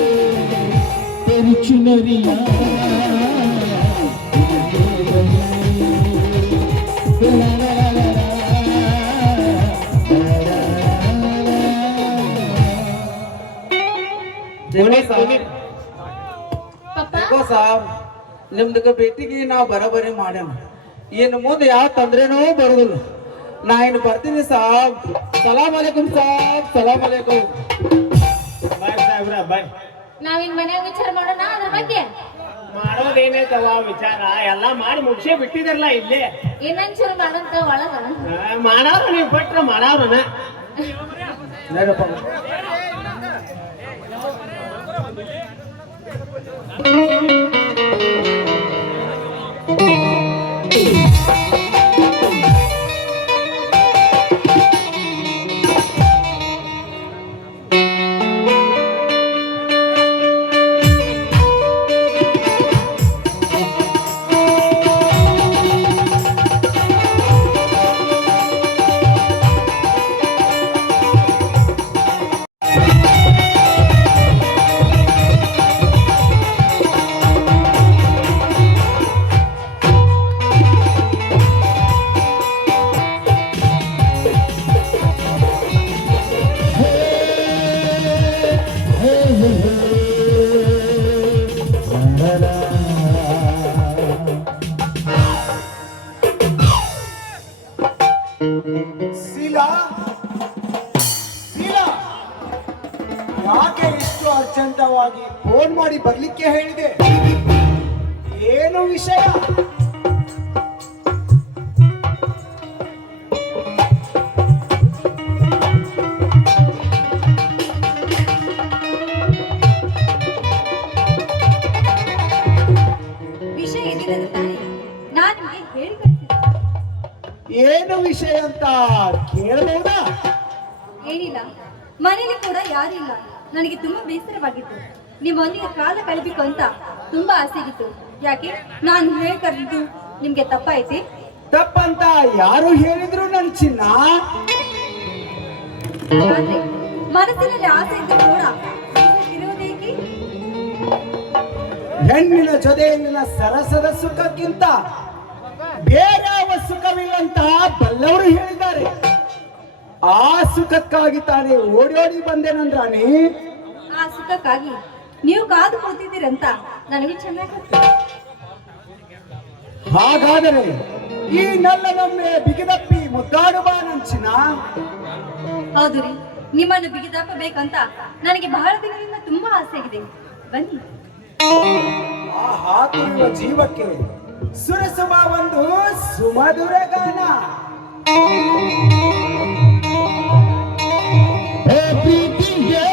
तेरी चुनरिया देखो साहब, ನಿಮ್ದಕ್ಕೆ ಭೇಟಿಗೆ ನಾವು ಬರೋಬರಿ ಮಾಡೋಣ. ಇನ್ನು ಮುಂದೆ ಯಾವ ತೊಂದ್ರೆನೂ ಬರೋದಿಲ್ಲ. ನಾ ಇನ್ನು ಬರ್ತೀನಿ ಸಾಬ್. ಸಲಾಮ್ ಅಲೈಕುಂ ಸಾಬ್, ಸಲಾಮ್ ಅಲೈಕುಂ. ಬಾಯ್ ಸಾಹೇಬ್ರ ಬಾಯ್. ನಾವಿನ್ ಮನ್ಯಾಗ ವಿಚಾರ ಮಾಡೋಣ ಅದ್ರ ಬಗ್ಗೆ. ಮಾಡೋದೇನೈತವ ವಿಚಾರ ಎಲ್ಲ ಮಾಡಿ ಮುಗಿಸೇ ಬಿಟ್ಟಿದಾರಲ್ಲ ಇಲ್ಲೇ. ಏನಂಗ್ ಶುರು ಮಾಡಂತ ಒಳಗ ಮಾಡಾರ ನೀವು ಪಟ್ರ ಮಾಡಾರನ ನಡಪ್ಪ. ಶೀಲಾ, ಶೀಲಾ, ಯಾಕೆ ಇಷ್ಟು ಅರ್ಜೆಂಟವಾಗಿ ಫೋನ್ ಮಾಡಿ ಬರ್ಲಿಕ್ಕೆ ಹೇಳಿದೆ? ಏನು ವಿಷಯ? ವಿಷಯ ಏನಿದೆ ತಾನೆ, ನಾನು ನಿಮಗೆ ಹೇಳಿ ಕಳಿಸಿದ್ದೆ. ಏನು ವಿಷಯ ಅಂತ ಕೇಳಬಹುದಾ? ಏನಿಲ್ಲ, ಮನೇಲಿ ಕೂಡ ಯಾರು ಇಲ್ಲ. ನನಗೆ ತುಂಬಾ ಬೇಸರವಾಗಿತ್ತು. ನಿಮ್ಮೊಂದಿಗೆ ಕಾಲ ಕಳಿಬೇಕು ಅಂತ ತುಂಬಾ ಆಸೆ ಆಗಿತ್ತು. ಯಾಕೆ ನಾನು ಹೇಳಿ ಕರೆದಿದ್ದು ನಿಮ್ಗೆ ತಪ್ಪಾಯ್ತಿ? ತಪ್ಪಂತ ಯಾರು ಹೇಳಿದ್ರು ನನ್ ಚಿನ್ನ? ಆದ್ರೆ ಮನಸ್ಸಿನಲ್ಲಿ ಆಸೆ ಇದ್ದು ಕೂಡ ಇರುವುದೇಕೆ? ಹೆಣ್ಣಿನ ಜೊತೆಯಲ್ಲಿನ ಸರಸದ ಸುಖಕ್ಕಿಂತ ಬೇರೆ ಯಾವ ಸುಖವಿಲ್ಲಂತ ಬಲ್ಲವರು ಹೇಳಿದ್ದಾರೆ. ಆ ಸುಖಕ್ಕಾಗಿ ತಾನೇ ಓಡಿ ಓಡಿ ಬಂದೇನಂದ್ರಾಣಿ. ಆ ಸುಖಕ್ಕಾಗಿ ನೀವು ಕಾದು ಕೂತಿದ್ದೀರಂತ ನನಗೆ ಚೆನ್ನಾಗಿ ಗೊತ್ತು. ಹಾಗಾದರೆ ಈ ನಲ್ಲನೊಮ್ಮೆ ಬಿಗಿದಪ್ಪಿ ಮುದ್ದಾಡುವ ನಂಚಿನ. ಹೌದು ರೀ, ನಿಮ್ಮನ್ನು ಬಿಗಿದಾಪಬೇಕಂತ ನನಗೆ ಬಹಳ ದಿನದಿಂದ ತುಂಬಾ ಆಸೆ ಆಗಿದೆ. ಬನ್ನಿ. ಆ ಹಾಕಿರುವ ಜೀವಕ್ಕೆ ಸುರಸುವ ಒಂದು ಸುಮಧುರ ಗಾನ. ಪ್ರೀತಿಗೆ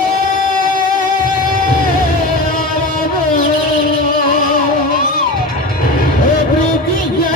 ಪ್ರೀತಿಗೆ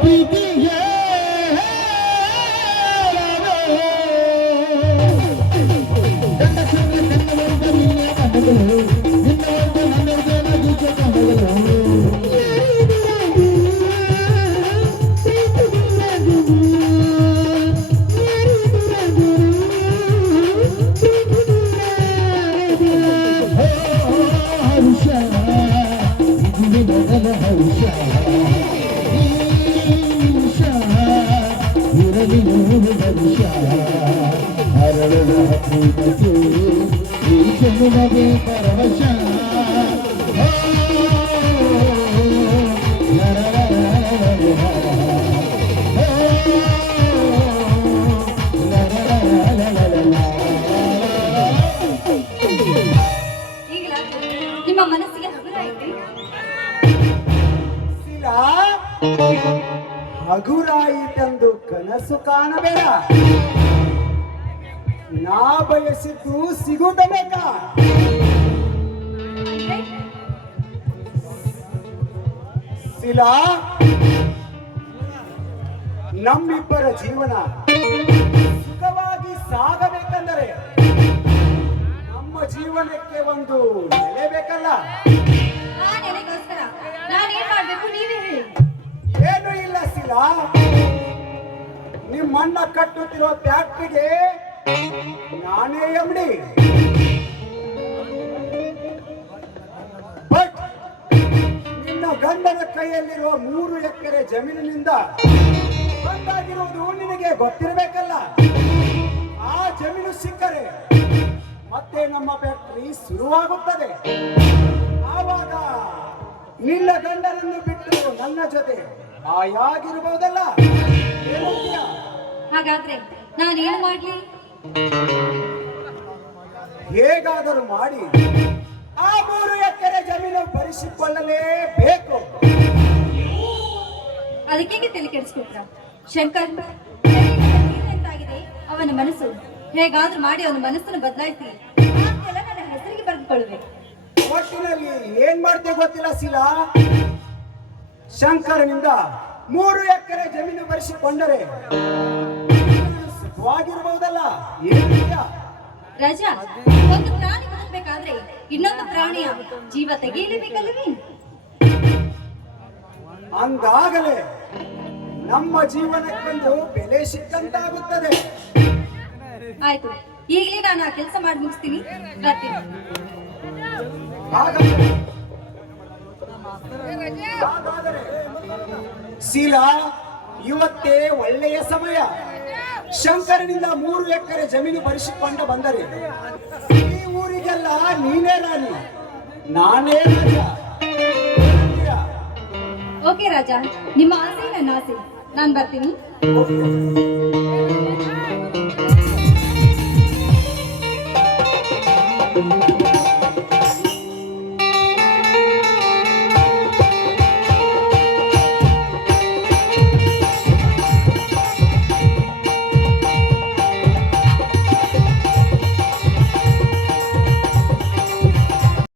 ಪ್ರೀತಿಗೆ ಗಂಡಸರ ಕಣ್ಣವರ್ಗ ನಿನ್ನ ಕಣ್ಣಗಳು ನಿನ್ನವರ್ಗ ನನ್ನವರ್ಗ ಕಣ್ಣಗಳು ಹರುಷ ಇದು ಮೊದಲ ಹರುಷ ಈಶ ಇರಲಿ ಹರುಷ ಹರಳದ ಪ್ರೀತಿಗೆ ಈ ಜನ್ಮವೇ ಪರವಶ ಈಗಲಾದ್ರೂ ನಿಮ್ಮ ಮನಸ್ಸಿಗೆ ಹಗುರ ಐತಿ ಶಿಲಾ ಹಗುರಾಯಿತೆಂದು ಕನಸು ಕಾಣಬೇಡ. ನಾ ಬಯಸಿದ್ದು ಸಿಗುತ್ತಬೇಕ. ಶಿಲಾ, ನಮ್ಮಿಬ್ಬರ ಜೀವನ ಸುಖವಾಗಿ ಸಾಗಬೇಕೆಂದರೆ ನಮ್ಮ ಜೀವನಕ್ಕೆ ಒಂದು ನೆಲೆ ಬೇಕಲ್ಲ. ಆ ನೆಲೆಗೋಸ್ಕರ ನಾನೇನ್ ಮಾಡ್ಬೇಕು ನೀವೇ ಹೇಳಿ. ಏನು ಇಲ್ಲ ಶಿಲಾ, ನಿಮ್ಮಣ್ಣ ಕಟ್ಟುತ್ತಿರುವ ಫ್ಯಾಕ್ಟ್ರಿಗೆ ನಾನೇ ಎಂಡಿ. ಬಟ್ ನಿನ್ನ ಗಂಡನ ಕೈಯಲ್ಲಿರುವ 3 ಎಕರೆ ಜಮೀನಿನಿಂದ ಬಂದಾಗಿರುವುದು ನಿನಗೆ ಗೊತ್ತಿರಬೇಕಲ್ಲ. ಆ ಜಮೀನು ಸಿಕ್ಕರೆ ಮತ್ತೆ ನಮ್ಮ ಫ್ಯಾಕ್ಟರಿ ಶುರುವಾಗುತ್ತದೆ. ಆವಾಗ ನಿನ್ನ ಗಂಡನನ್ನು ಬಿಟ್ಟು ನನ್ನ ಜೊತೆ ಆಯಾಗಿರಬಹುದಲ್ಲ. ಏನಂತೀಯ? ಹಾಗಾದ್ರೆ ನಾನೇನು ಮಾಡ್ಲಿ? ಹೇಗಾದರೂ ಮಾಡಿ ಆ 3 ಎಕರೆ ಜಮೀನು ಭರಿಸಿಕೊಳ್ಳಲೇಬೇಕು. ಅದಕ್ಕೆ ತಲೆ ಕೆಡಿಸ್ಕೊಟ್ರ ಶಂಕರ್ ಎಂತಾಗಿದೆ ಅವನ ಮನಸ್ಸು. ಹೇಗಾದ್ರೂ ಮಾಡಿ ಅವನ ಮನಸ್ಸನ್ನು ಬದಲಾಯಿಸಿ ಆಮೇಲೆ ನನ್ನ ಹೆಸರಿಗೆ ಬರೆದುಕೊಳ್ಳುವೆ. ಒಟ್ಟಿನಲ್ಲಿ ಏನ್ ಮಾಡ್ತೇವೆ ಗೊತ್ತಿಲ್ಲ ಶಿಲಾ. ಶಂಕರನಿಂದ 3 ಎಕರೆ ಜಮೀನು ಭರಿಸಿಕೊಂಡರೆ ಸುಖವಾಗಿರಬಹುದಲ್ಲ. ಏನಿಲ್ಲ ರಾಜಾ, ಒಂದು ಪ್ರಾಣಿ ಬದುಕಬೇಕಾದ್ರೆ ಇನ್ನೊಂದು ಪ್ರಾಣಿಯ ಜೀವ ತೆಗೆಯಲೇಬೇಕಲ್ಲವೇ? ಅಂದಾಗಲೇ ನಮ್ಮ ಜೀವನಕ್ಕೊಂದು ಬೆಲೆ ಸಿಕ್ಕಂತಾಗುತ್ತದೆ. ಆಯ್ತು, ಈಗಲೇ ನಾನು ಆ ಕೆಲಸ ಮಾಡಿ ಮುಗಿಸ್ತೀನಿ. ಬರ್ತೀನಿ. ಹಾಗಾದರೆ ಶೀಲಾ, ಇವತ್ತೇ ಒಳ್ಳೆಯ ಸಮಯ. ಶಂಕರನಿಂದ 3 ಎಕರೆ ಜಮೀನು ಭರಿಸಿಕೊಂಡು ಬಂದರೆ ಈ ಊರಿಗೆಲ್ಲ ನೀನೇ ರಾಣಿ, ನಾನೇ ರಾಜ. ಓಕೆ ರಾಜಾ, ನಿಮ್ಮ ಆಸೆ ನನ್ನ ಆಸೆ. ನಾನು ಬರ್ತೀನಿ. ಓಕೆ.